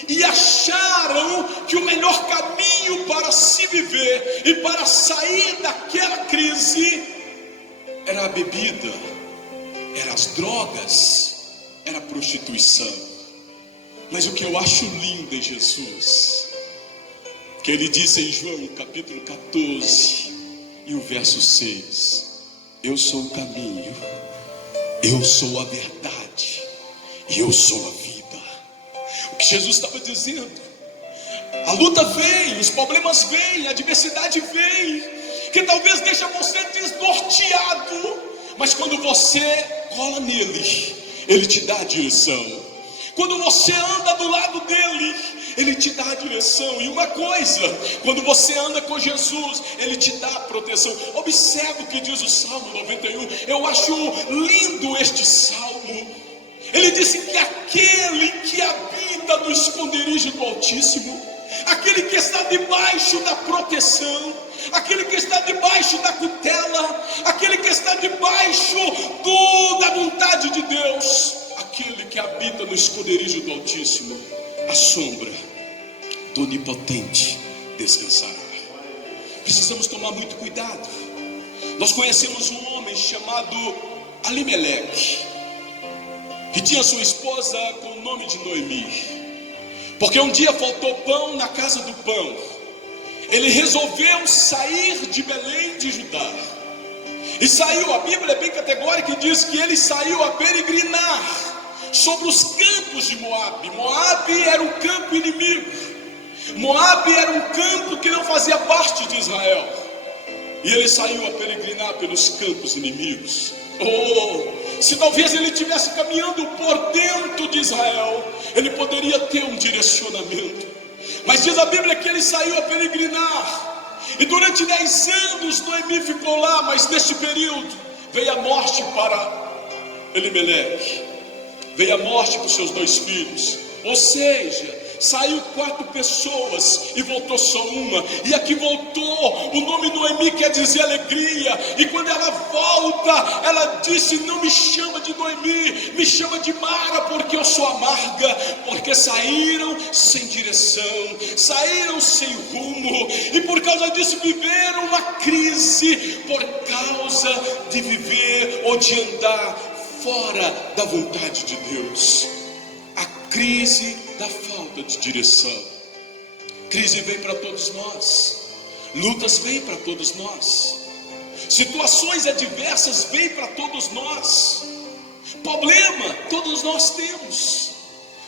e acharam que o melhor caminho para se viver e para sair daquela crise era a bebida, eram as drogas, era a prostituição. Mas o que eu acho lindo em Jesus, que ele disse em João capítulo 14 e o verso 6: eu sou o caminho, eu sou a verdade e eu sou a vida. O que Jesus estava dizendo: a luta vem, os problemas vêm, a adversidade vem, que talvez deixa você desnorteado, mas quando você cola nele, ele te dá a direção. Quando você anda do lado dele, ele te dá a direção. E uma coisa, quando você anda com Jesus, ele te dá a proteção. Observe o que diz o Salmo 91. Eu acho lindo este salmo. Ele disse que aquele que habita no esconderijo do Altíssimo, aquele que está debaixo da proteção, aquele que está debaixo da cutela, aquele que está debaixo da vontade de Deus, aquele que habita no esconderijo do Altíssimo, a sombra do Onipotente descansará. Precisamos tomar muito cuidado. Nós conhecemos um homem chamado Alimeleque, que tinha sua esposa com o nome de Noemi. Porque um dia faltou pão na casa do pão, ele resolveu sair de Belém de Judá. E saiu, a Bíblia é bem categórica e diz que ele saiu a peregrinar sobre os campos de Moabe. Moabe era um campo inimigo. Moabe era um campo que não fazia parte de Israel. E ele saiu a peregrinar pelos campos inimigos. Se talvez ele estivesse caminhando por dentro de Israel, ele poderia ter um direcionamento. Mas diz a Bíblia que ele saiu a peregrinar. E durante 10 anos Noemi ficou lá. Mas neste período veio a morte para Elimeleque, veio a morte para os seus 2 filhos. Ou seja, Saiu 4 pessoas e voltou só uma. E a que voltou, o nome Noemi quer dizer alegria. E quando ela volta, ela disse: não me chama de Noemi, me chama de Mara, porque eu sou amarga. Porque saíram sem direção, saíram sem rumo, e por causa disso viveram uma crise, por causa de viver ou de andar fora da vontade de Deus. A crise da falta de direção. Crise vem para todos nós, lutas vêm para todos nós, situações adversas vêm para todos nós, problema todos nós temos,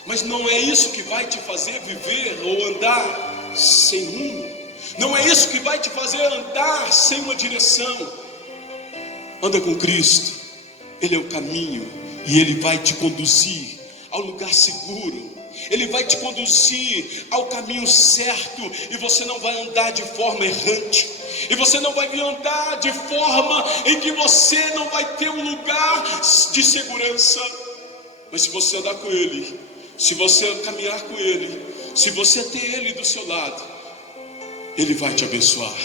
mas não é isso que vai te fazer viver ou andar sem rumo, não é isso que vai te fazer andar sem uma direção. Anda com Cristo, Ele é o caminho, e Ele vai te conduzir ao lugar seguro, Ele vai te conduzir ao caminho certo, e você não vai andar de forma errante, e você não vai andar de forma em que você não vai ter um lugar de segurança. Mas se você andar com Ele, se você caminhar com Ele, se você ter Ele do seu lado, Ele vai te abençoar.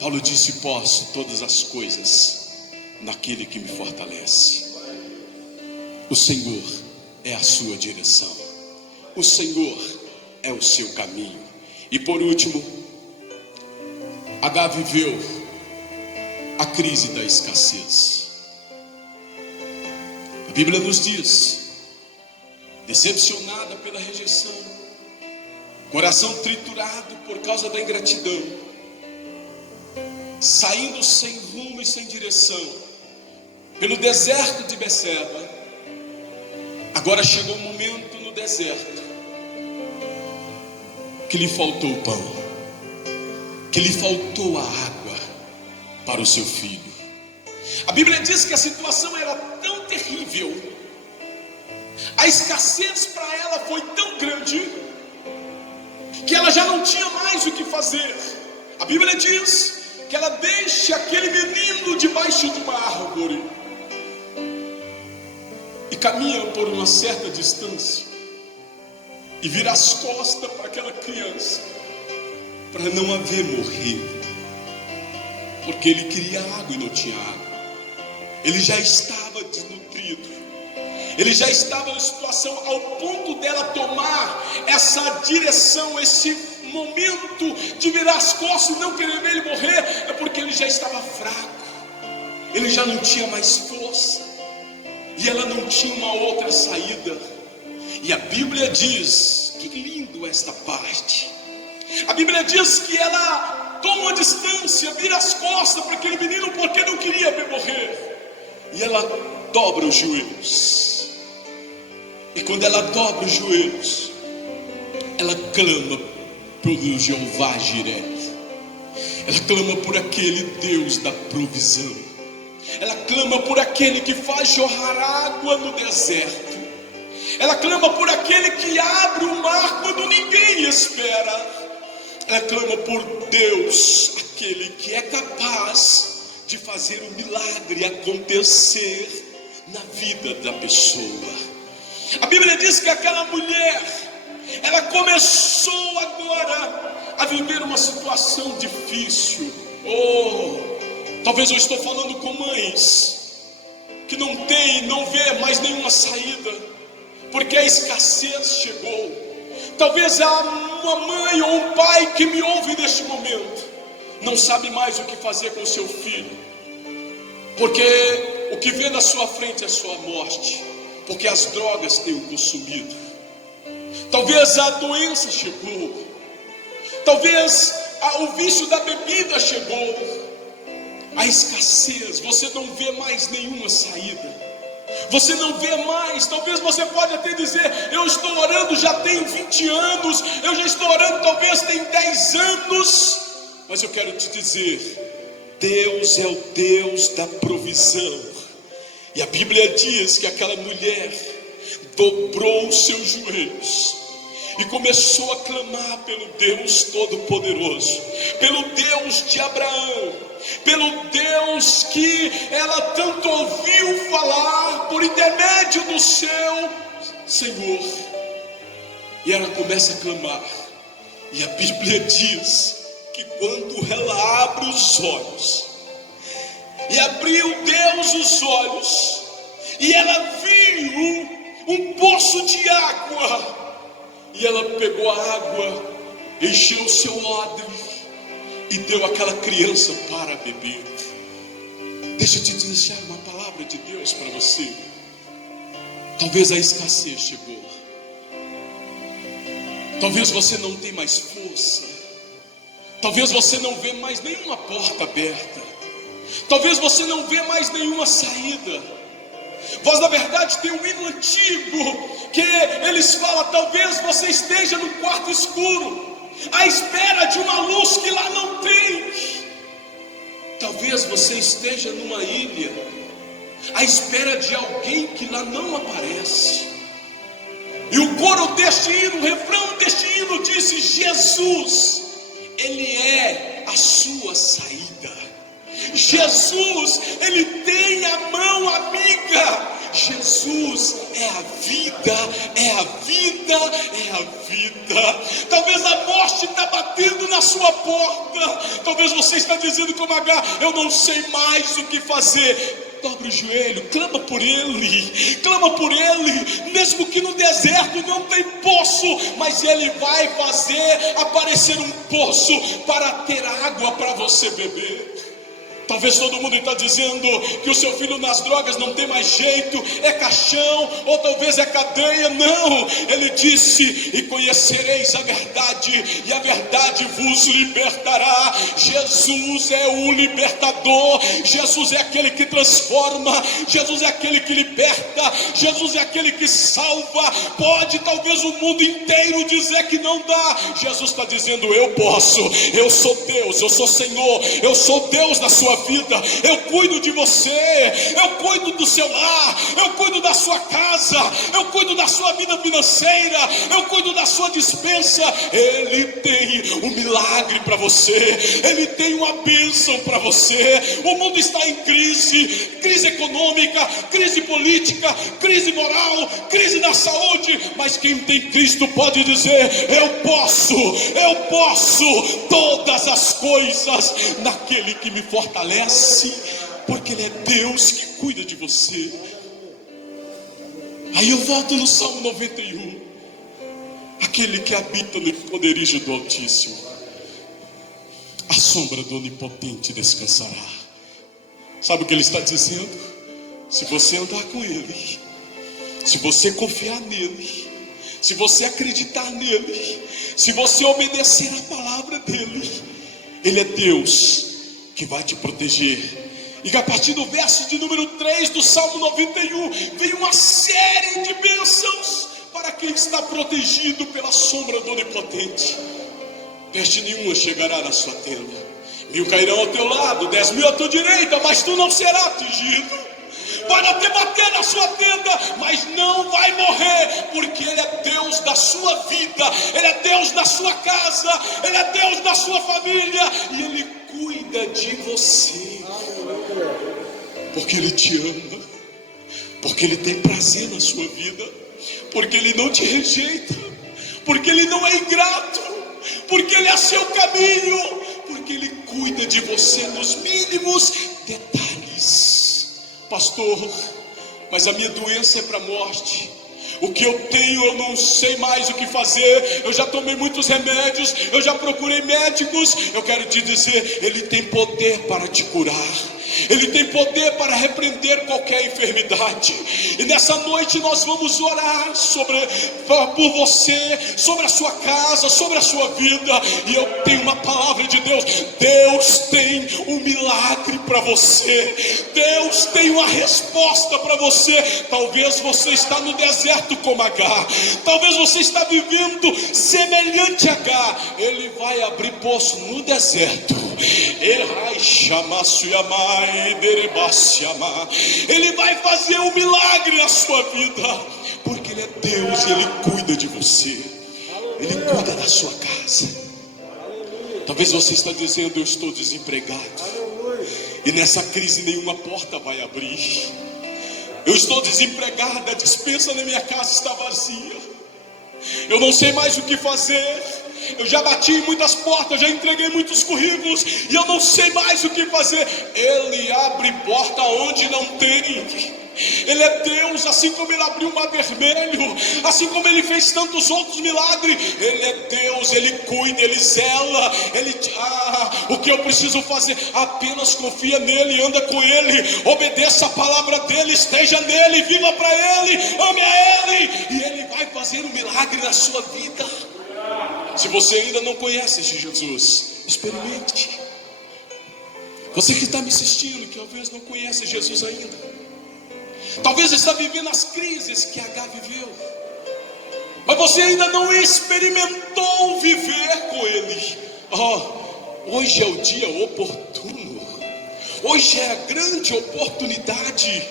Paulo disse: posso todas as coisas naquele que me fortalece. O Senhor é a sua direção, o Senhor é o seu caminho. E por último, H viveu a crise da escassez. A Bíblia nos diz: decepcionada pela rejeição, coração triturado por causa da ingratidão, saindo sem rumo e sem direção, pelo deserto de Beceba. Agora chegou um momento no deserto que lhe faltou o pão, que lhe faltou a água para o seu filho. A Bíblia diz que a situação era tão terrível, a escassez para ela foi tão grande, que ela já não tinha mais o que fazer. A Bíblia diz que ela deixa aquele menino debaixo de uma árvore e caminha por uma certa distância e vira as costas para aquela criança, para não a ver morrer, porque ele queria água e não tinha água. Ele já estava desnutrido, ele já estava em situação ao ponto dela tomar essa direção, esse momento de virar as costas e não querer ver ele morrer. É porque ele já estava fraco, ele já não tinha mais força, e ela não tinha uma outra saída. E a Bíblia diz, que lindo esta parte, a Bíblia diz que ela toma uma distância, vira as costas para aquele menino, porque não queria ver morrer, e ela dobra os joelhos. E quando ela dobra os joelhos, ela clama por Jeová Jiré, ela clama por aquele Deus da provisão, ela clama por aquele que faz jorrar água no deserto, ela clama por aquele que abre o mar quando ninguém espera, ela clama por Deus, aquele que é capaz de fazer o milagre acontecer na vida da pessoa. A Bíblia diz que aquela mulher, ela começou agora a viver uma situação difícil. Talvez eu estou falando com mães que não vê mais nenhuma saída, porque a escassez chegou. Talvez há uma mãe ou um pai que me ouve neste momento, não sabe mais o que fazer com o seu filho, porque o que vê na sua frente é só a morte, porque as drogas têm o consumido. Talvez a doença chegou, talvez o vício da bebida chegou, a escassez, você não vê mais nenhuma saída, você não vê mais. Talvez você pode até dizer: eu estou orando já tem 20 anos, eu já estou orando talvez tem 10 anos, mas eu quero te dizer, Deus é o Deus da provisão. E a Bíblia diz que aquela mulher dobrou os seus joelhos e começou a clamar pelo Deus Todo-Poderoso, pelo Deus de Abraão, pelo Deus que ela tanto ouviu falar por intermédio do seu Senhor. E ela começa a clamar. E a Bíblia diz que quando ela abre os olhos, e abriu Deus os olhos, e ela viu um poço de água, e ela pegou a água, encheu o seu odre e deu àquela criança para beber. Deixa eu te deixar uma palavra de Deus para você. Talvez a escassez chegou. Talvez você não tenha mais força. Talvez você não vê mais nenhuma porta aberta. Talvez você não vê mais nenhuma saída. Voz da Verdade tem um hino antigo que eles falam: talvez você esteja no quarto escuro, à espera de uma luz que lá não tem. Talvez você esteja numa ilha, à espera de alguém que lá não aparece. E o coro deste hino, o refrão deste hino disse: Jesus, Ele é a sua saída. Jesus, Ele tem a mão amiga. Jesus é a vida, é a vida, é a vida. Talvez a morte está batendo na sua porta. Talvez você está dizendo como H: eu não sei mais o que fazer. Dobre o joelho, clama por Ele, mesmo que no deserto não tem poço, mas Ele vai fazer aparecer um poço para ter água para você beber. Talvez todo mundo está dizendo que o seu filho nas drogas não tem mais jeito, é caixão, ou talvez é cadeia. Não, Ele disse: e conhecereis a verdade, e a verdade vos libertará. Jesus é o libertador, Jesus é aquele que transforma, Jesus é aquele que liberta, Jesus é aquele que salva. Pode talvez o mundo inteiro dizer que não dá, Jesus está dizendo: eu posso, eu sou Deus, eu sou Senhor, eu sou Deus na sua vida, eu cuido de você, eu cuido do seu lar, eu cuido da sua casa, eu cuido da sua vida financeira, eu cuido da sua despensa. Ele tem um milagre para você, Ele tem uma bênção para você. O mundo está em crise, crise econômica, crise política, crise moral, crise na saúde, mas quem tem Cristo pode dizer: eu posso todas as coisas naquele que me fortalece, porque Ele é Deus que cuida de você. Aí eu volto no Salmo 91, aquele que habita no esconderijo do Altíssimo, a sombra do Onipotente descansará. Sabe o que ele está dizendo? Se você andar com Ele, se você confiar nele, se você acreditar nele, se você obedecer a palavra dele, Ele é Deus que vai te proteger. E a partir do verso de número 3 do Salmo 91, vem uma série de bênçãos para quem está protegido pela sombra do Onipotente. Peste nenhuma chegará na sua tenda, 1000 cairão ao teu lado, 10.000 à tua direita, mas tu não serás atingido. Vai até bater na sua tenda, mas não vai morrer, porque Ele é Deus da sua vida, Ele é Deus da sua casa, Ele é Deus da sua família, e Ele cuida de você, porque Ele te ama, porque Ele tem prazer na sua vida, porque Ele não te rejeita, porque Ele não é ingrato, porque Ele é seu caminho, porque Ele cuida de você nos mínimos detalhes. Pastor, mas a minha doença é para a morte. O que eu tenho, eu não sei mais o que fazer. Eu já tomei muitos remédios, eu já procurei médicos. Eu quero te dizer, Ele tem poder para te curar, Ele tem poder para repreender qualquer enfermidade. E nessa noite nós vamos orar por você, sobre a sua casa, sobre a sua vida. E eu tenho uma palavra de Deus. Deus tem um milagre para você, Deus tem uma resposta para você. Talvez você está no deserto como H, talvez você está vivendo semelhante a H. Ele vai abrir poço no deserto, Ele vai fazer um milagre na sua vida, porque Ele é Deus e Ele cuida de você, Ele cuida da sua casa. Talvez você está dizendo: eu estou desempregado, e nessa crise nenhuma porta vai abrir. Eu estou desempregado, a despensa na minha casa está vazia. Eu não sei mais o que fazer. Eu já bati em muitas portas, já entreguei muitos currículos e eu não sei mais o que fazer. Ele abre porta onde não tem. Ele é Deus, assim como Ele abriu o mar vermelho, assim como Ele fez tantos outros milagres. Ele é Deus, Ele cuida, Ele zela. O que eu preciso fazer? Apenas confia nele, anda com Ele, obedeça a palavra dEle, esteja nele, viva para Ele, ame a Ele, e Ele vai fazer um milagre na sua vida. Se você ainda não conhece esse Jesus, experimente. Você que está me assistindo, que talvez não conhece Jesus ainda, talvez está vivendo as crises que H viveu, mas você ainda não experimentou viver com Ele. Hoje é o dia oportuno. Hoje é a grande oportunidade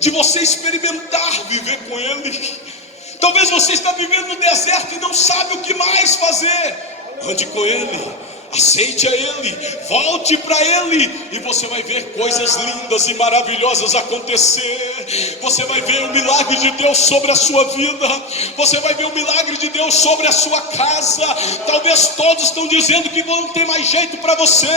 de você experimentar viver com Ele. Talvez você está vivendo no deserto e não sabe o que mais fazer. Ande com Ele, aceite a Ele, volte para Ele, e você vai ver coisas lindas e maravilhosas acontecer. Você vai ver o milagre de Deus sobre a sua vida. Você vai ver o milagre de Deus sobre a sua casa. Talvez todos estão dizendo que não tem mais jeito para você,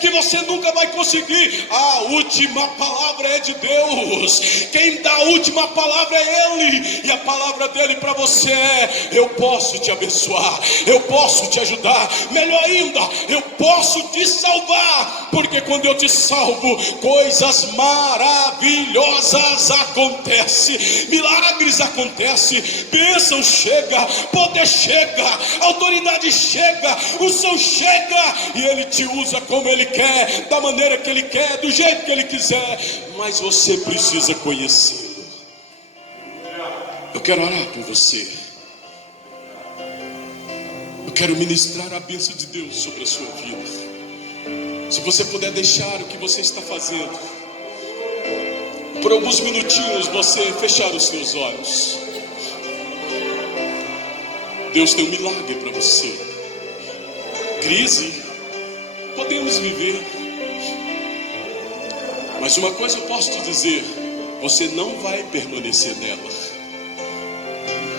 que você nunca vai conseguir. A última palavra é de Deus. Quem dá a última palavra é Ele, e a palavra dele para você é: eu posso te abençoar, eu posso te ajudar, melhor ainda, eu posso te salvar, porque quando eu te salvo, coisas maravilhosas acontecem, milagres acontecem, bênção chega, poder chega, autoridade chega, unção chega, e Ele te usa como Ele quer, da maneira que Ele quer, do jeito que Ele quiser, mas você precisa conhecê-lo. Eu quero orar por você. Eu quero ministrar a bênção de Deus sobre a sua vida. Se você puder deixar o que você está fazendo, por alguns minutinhos você fechar os seus olhos. Deus tem um milagre para você. Crise podemos viver, mas uma coisa eu posso te dizer: você não vai permanecer nela.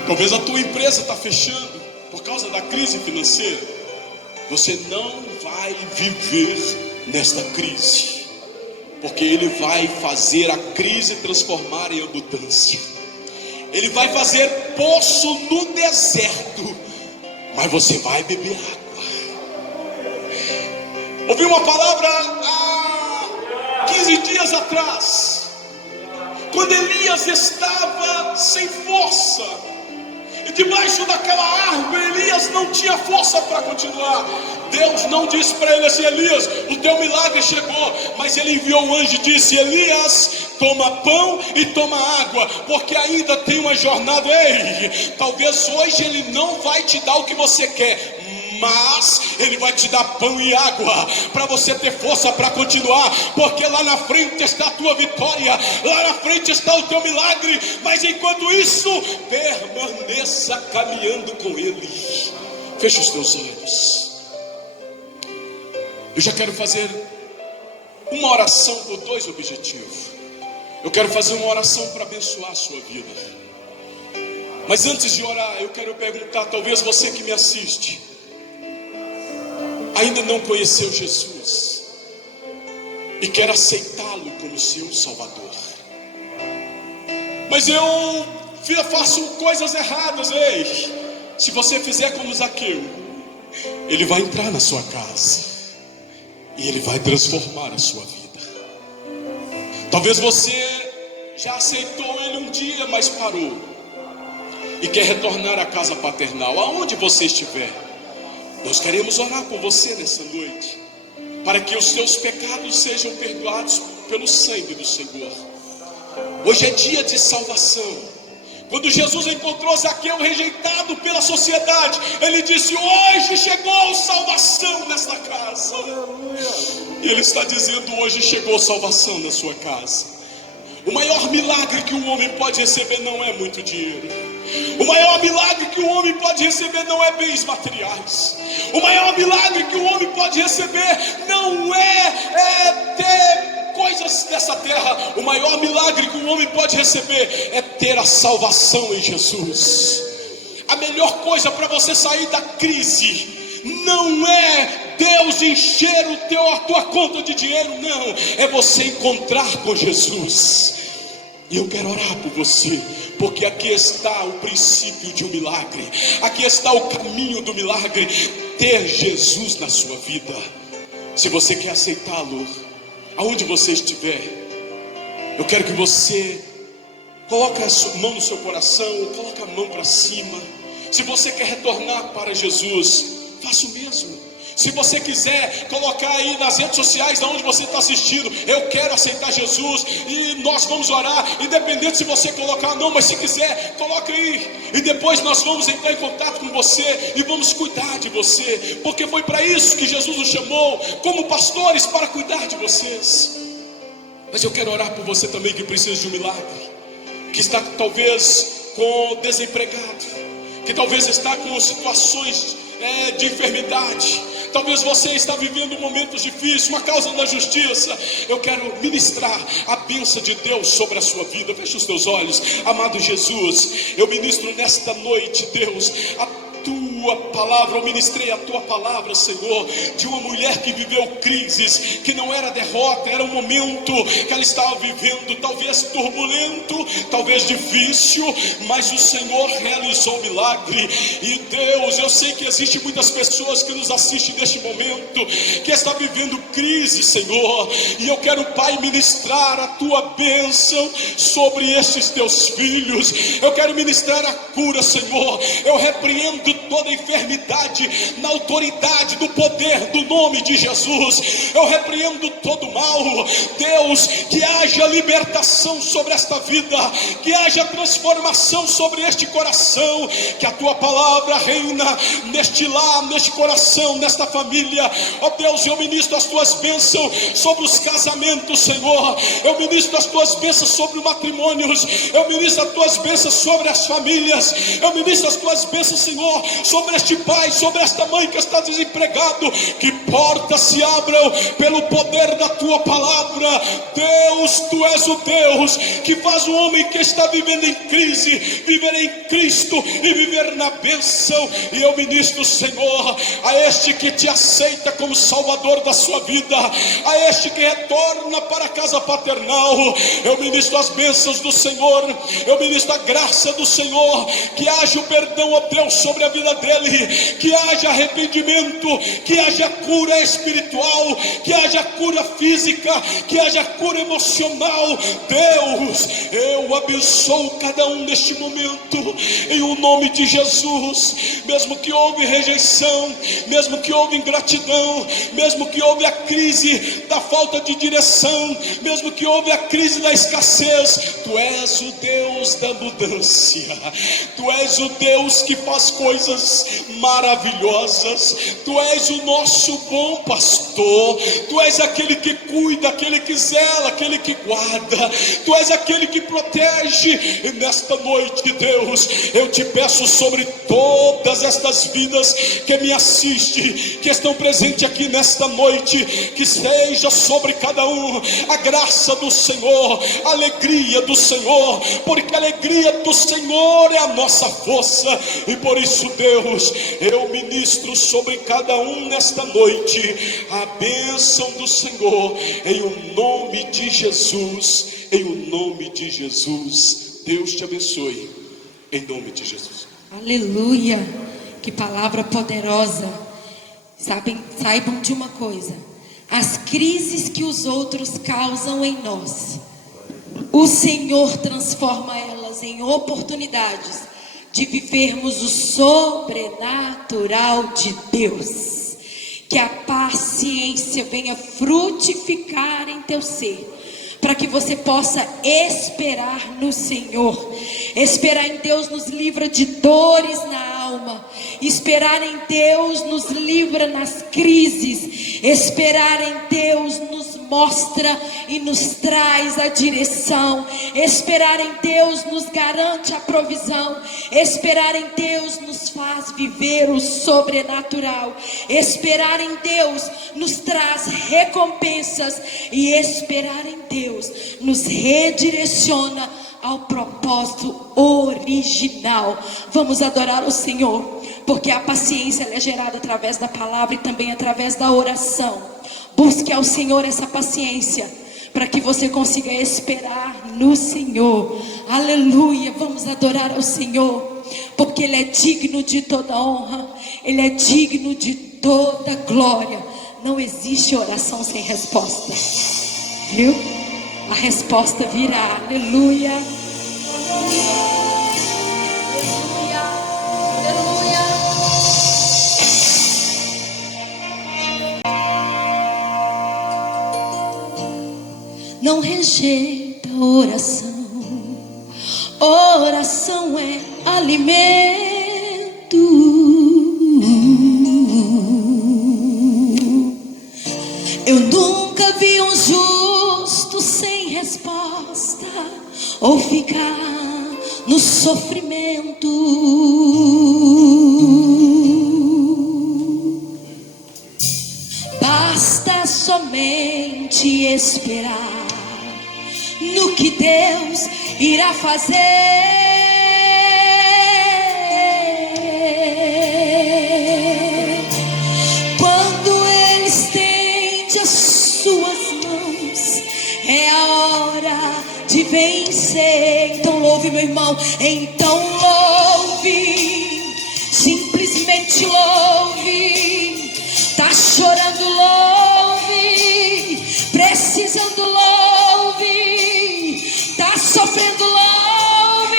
Talvez a tua empresa está fechando por causa da crise financeira. Você não vai viver nesta crise, porque Ele vai fazer a crise transformar em abundância. Ele vai fazer poço no deserto, mas você vai beber água. Ouvi uma palavra há 15 dias atrás, quando Elias estava sem força, e debaixo daquela árvore Elias não tinha força para continuar. Deus não disse para ele assim: Elias, o teu milagre chegou, mas Ele enviou um anjo e disse: Elias, toma pão e toma água, porque ainda tem uma jornada. Ei, talvez hoje Ele não vai te dar o que você quer, mas Ele vai te dar pão e água para você ter força para continuar, porque lá na frente está a tua vitória, lá na frente está o teu milagre. Mas enquanto isso, permaneça caminhando com Ele. Feche os teus olhos. Eu já quero fazer uma oração por dois objetivos. Eu quero fazer uma oração para abençoar a sua vida. Mas antes de orar, eu quero perguntar: talvez você que me assiste ainda não conheceu Jesus e quer aceitá-lo como seu Salvador. Mas eu faço coisas erradas. Ei, se você fizer como Zaqueu, Ele vai entrar na sua casa e Ele vai transformar a sua vida. Talvez você já aceitou Ele um dia, mas parou e quer retornar à casa paternal. Aonde você estiver, nós queremos orar por você nessa noite, para que os seus pecados sejam perdoados pelo sangue do Senhor. Hoje é dia de salvação. Quando Jesus encontrou Zaqueu rejeitado pela sociedade, Ele disse: hoje chegou salvação nesta casa. E Ele está dizendo: hoje chegou salvação na sua casa. O maior milagre que um homem pode receber não é muito dinheiro. O maior milagre que o homem pode receber não é bens materiais. O maior milagre que o homem pode receber não é ter coisas dessa terra. O maior milagre que o homem pode receber é ter a salvação em Jesus. A melhor melhor coisa para você sair da crise não é Deus encher a tua conta de dinheiro, não. É você encontrar com Jesus. E eu quero orar por você, porque aqui está o princípio de um milagre. Aqui está o caminho do milagre. Ter Jesus na sua vida. Se você quer aceitá-lo, aonde você estiver, eu quero que você coloque a sua mão no seu coração, coloque a mão para cima. Se você quer retornar para Jesus, faça o mesmo. Se você quiser colocar aí nas redes sociais, da onde você está assistindo, eu quero aceitar Jesus e nós vamos orar, independente se você colocar ou não, mas se quiser, coloca aí, e depois nós vamos entrar em contato com você e vamos cuidar de você, porque foi para isso que Jesus nos chamou como pastores, para cuidar de vocês. Mas eu quero orar por você também que precisa de um milagre, que está talvez com desempregado, que talvez está com situações de enfermidade. Talvez você está vivendo momentos difíceis, uma causa da justiça. Eu quero ministrar a bênção de Deus sobre a sua vida. Feche os teus olhos, amado Jesus. Eu ministro nesta noite, Deus, a tua palavra. Eu ministrei a tua palavra, Senhor, de uma mulher que viveu crises, que não era derrota, era um momento que ela estava vivendo, talvez turbulento, talvez difícil, mas o Senhor realizou um milagre. E Deus, eu sei que existem muitas pessoas que nos assistem neste momento, que está vivendo crise, Senhor, e eu quero, Pai, ministrar a tua bênção sobre estes teus filhos. Eu quero ministrar a cura, Senhor. Eu repreendo toda enfermidade na autoridade do poder do nome de Jesus. Eu repreendo todo mal, Deus, que haja libertação sobre esta vida, que haja transformação sobre este coração, que a tua palavra reina neste lar, neste coração, nesta família. Ó Deus, eu ministro as tuas bênçãos sobre os casamentos, Senhor. Eu ministro as tuas bênçãos sobre os matrimônios. Eu ministro as tuas bênçãos sobre as famílias. Eu ministro as tuas bênçãos, Senhor, sobre este pai, sobre esta mãe que está desempregado. Que portas se abram pelo poder da tua palavra. Deus, tu és o Deus que faz o homem que está vivendo em crise viver em Cristo e viver na bênção. E eu ministro, Senhor, a este que te aceita como Salvador da sua vida, a este que retorna para a casa paternal. Eu ministro as bênçãos do Senhor, eu ministro a graça do Senhor, que haja o perdão, ó Deus, sobre a vida dele, que haja arrependimento, que haja cura espiritual, que haja cura física, que haja cura emocional. Deus, eu abençoo cada um neste momento, em o nome de Jesus. Mesmo que houve rejeição, mesmo que houve ingratidão, mesmo que houve a crise da falta de direção, mesmo que houve a crise da escassez, tu és o Deus da abundância, tu és o Deus que faz coisas maravilhosas, tu és o nosso bom pastor, tu és aquele que cuida, aquele que zela, aquele que guarda, tu és aquele que protege. E nesta noite, Deus, eu te peço sobre todas estas vidas que me assistem, que estão presentes aqui nesta noite, que seja sobre cada um a graça do Senhor, a alegria do Senhor, porque a alegria do Senhor é a nossa força. E por isso, Deus, eu ministro sobre cada um nesta noite a bênção do Senhor, em o nome de Jesus, em o nome de Jesus. Deus te abençoe, em nome de Jesus. Aleluia, que palavra poderosa. Saibam de uma coisa: as crises que os outros causam em nós, o Senhor transforma elas em oportunidades de vivermos o sobrenatural de Deus. Que a paciência venha frutificar em teu ser, para que você possa esperar no Senhor. Esperar em Deus nos livra de dores na alma. Esperar em Deus nos livra nas crises. Esperar em Deus nos mostra e nos traz a direção. Esperar em Deus nos garante a provisão. Esperar em Deus nos faz viver o sobrenatural. Esperar em Deus nos traz recompensas. E esperar em Deus nos redireciona ao propósito original. Vamos adorar o Senhor, porque a paciência ela é gerada através da palavra e também através da oração. Busque ao Senhor essa paciência, para que você consiga esperar no Senhor. Aleluia, vamos adorar ao Senhor, porque Ele é digno de toda honra, Ele é digno de toda glória. Não existe oração sem resposta, viu? A resposta virá. Aleluia. Aleluia. Aleluia. Não rejeita a oração. Oração é alimento. Eu nunca vi um justo sem resposta ou ficar no sofrimento. Basta somente esperar no que Deus irá fazer. Quando Ele estende as suas mãos, é a hora de vencer. Então louve, meu irmão, então louve, simplesmente louve. Tá chorando, louve, precisando, louve, tá sofrendo, louve,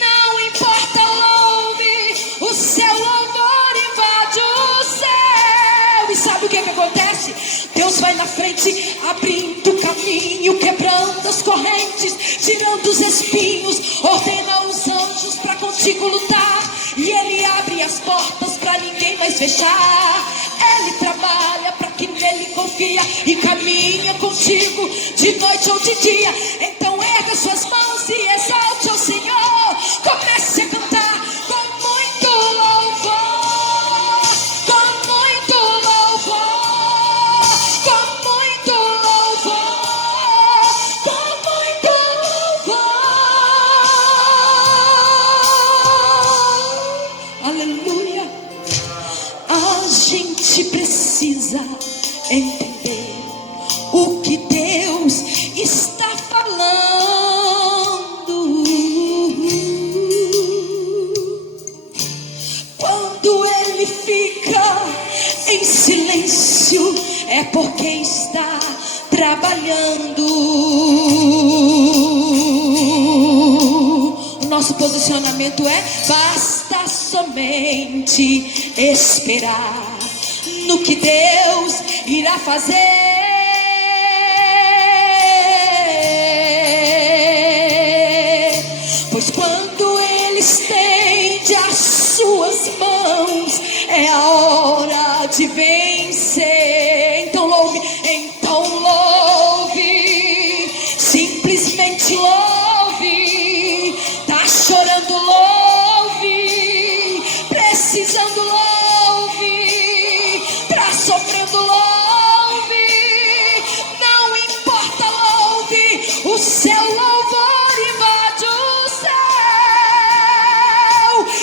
não importa, louve. O seu louvor invade o céu. E sabe o que acontece? Deus vai na frente, abrindo o caminho, quebrando as correntes, tirando os espinhos, ordena os anjos para contigo lutar, e Ele abre as portas para ninguém mais fechar. Ele trabalha para quem nele confia e caminha contigo de noite ou de dia. Então erga suas mãos e exalte ao Senhor. Comece a cantar com muito louvor, com muito louvor, com muito louvor, com muito louvor. Aleluia. A gente precisa entender o que Deus está falando. Quando Ele fica em silêncio, é porque está trabalhando. O nosso posicionamento é: basta somente esperar no que Deus irá fazer. Pois quando Ele estende as suas mãos, é a hora de vencer. Então louve, simplesmente louve. Tá chorando, louve, precisando, louve, tá sofrendo, louve, não importa, louve. O seu louvor invade o céu,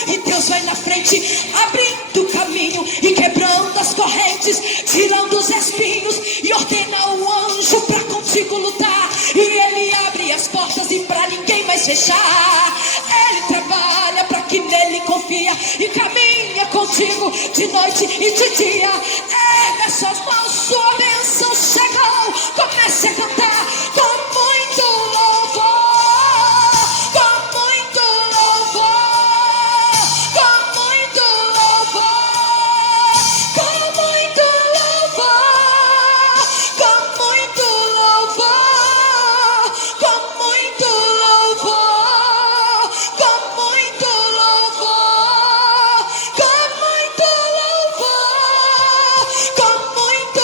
e Deus vai na frente, abrindo o caminho e quebrando as correntes, tirando os espinhos, e ordena o anjo para contigo lutar, e Ele abre as portas e para ninguém mais fechar. Ele trabalha para quem nele confia e caminha contigo de noite e de dia. Erga suas mãos, sua bênção chegou. Comece a cantar com muito louvor, com muito louvor, com muito louvor, com muito louvor, com muito louvor, com muito louvor, com muito louvor, com muito louvor, com muito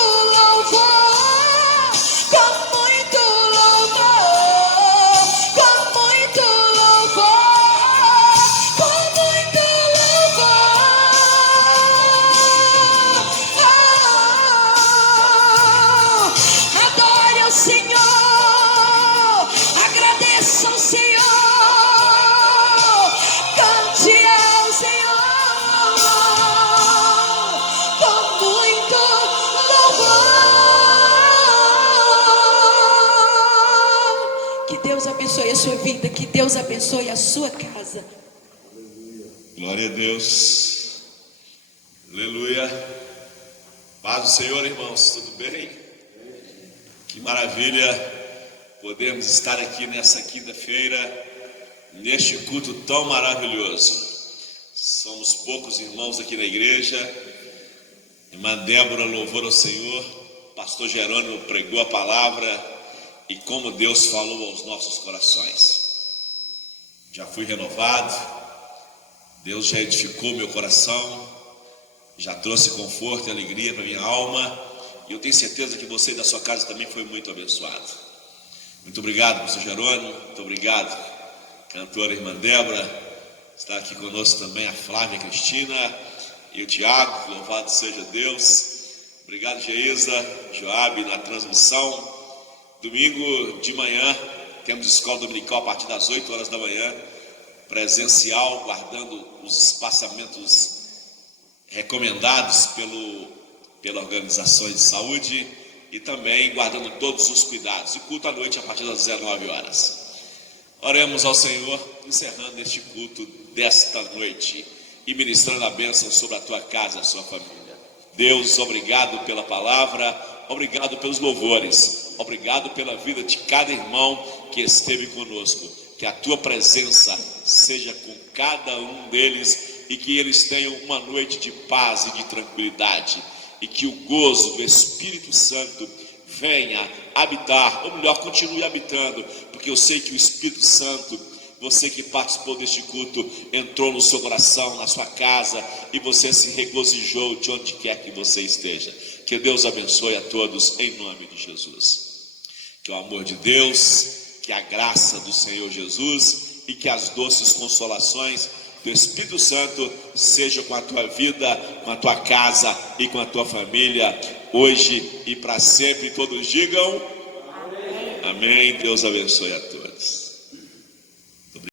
Deus abençoe a sua casa. Glória a Deus. Aleluia. Paz do Senhor, irmãos, tudo bem? Que maravilha podemos estar aqui nessa quinta-feira, neste culto tão maravilhoso. Somos poucos irmãos aqui na igreja. Irmã Débora louvou ao Senhor, pastor Jerônimo pregou a palavra e como Deus falou aos nossos corações. Já fui renovado, Deus já edificou meu coração, já trouxe conforto e alegria para minha alma, e eu tenho certeza que você da sua casa também foi muito abençoado. Muito obrigado, pastor Jerônimo, muito obrigado, cantora irmã Débora. Está aqui conosco também a Flávia Cristina e o Tiago, louvado seja Deus. Obrigado, Geisa, Joabe na transmissão. Domingo de manhã temos escola dominical a partir das 8 horas da manhã, presencial, guardando os espaçamentos recomendados pela organização de saúde e também guardando todos os cuidados. E culto à noite a partir das 19 horas. Oremos ao Senhor, encerrando este culto desta noite e ministrando a bênção sobre a tua casa, a sua família. Deus, obrigado pela palavra, obrigado pelos louvores, obrigado pela vida de cada irmão que esteve conosco. Que a tua presença seja com cada um deles e que eles tenham uma noite de paz e de tranquilidade. E que o gozo do Espírito Santo venha habitar, ou melhor, continue habitando, porque eu sei que o Espírito Santo, você que participou deste culto, entrou no seu coração, na sua casa, e você se regozijou de onde quer que você esteja. Que Deus abençoe a todos em nome de Jesus. Que o amor de Deus, que a graça do Senhor Jesus e que as doces consolações do Espírito Santo sejam com a tua vida, com a tua casa e com a tua família, hoje e para sempre. Todos digam amém. Amém. Deus abençoe a todos.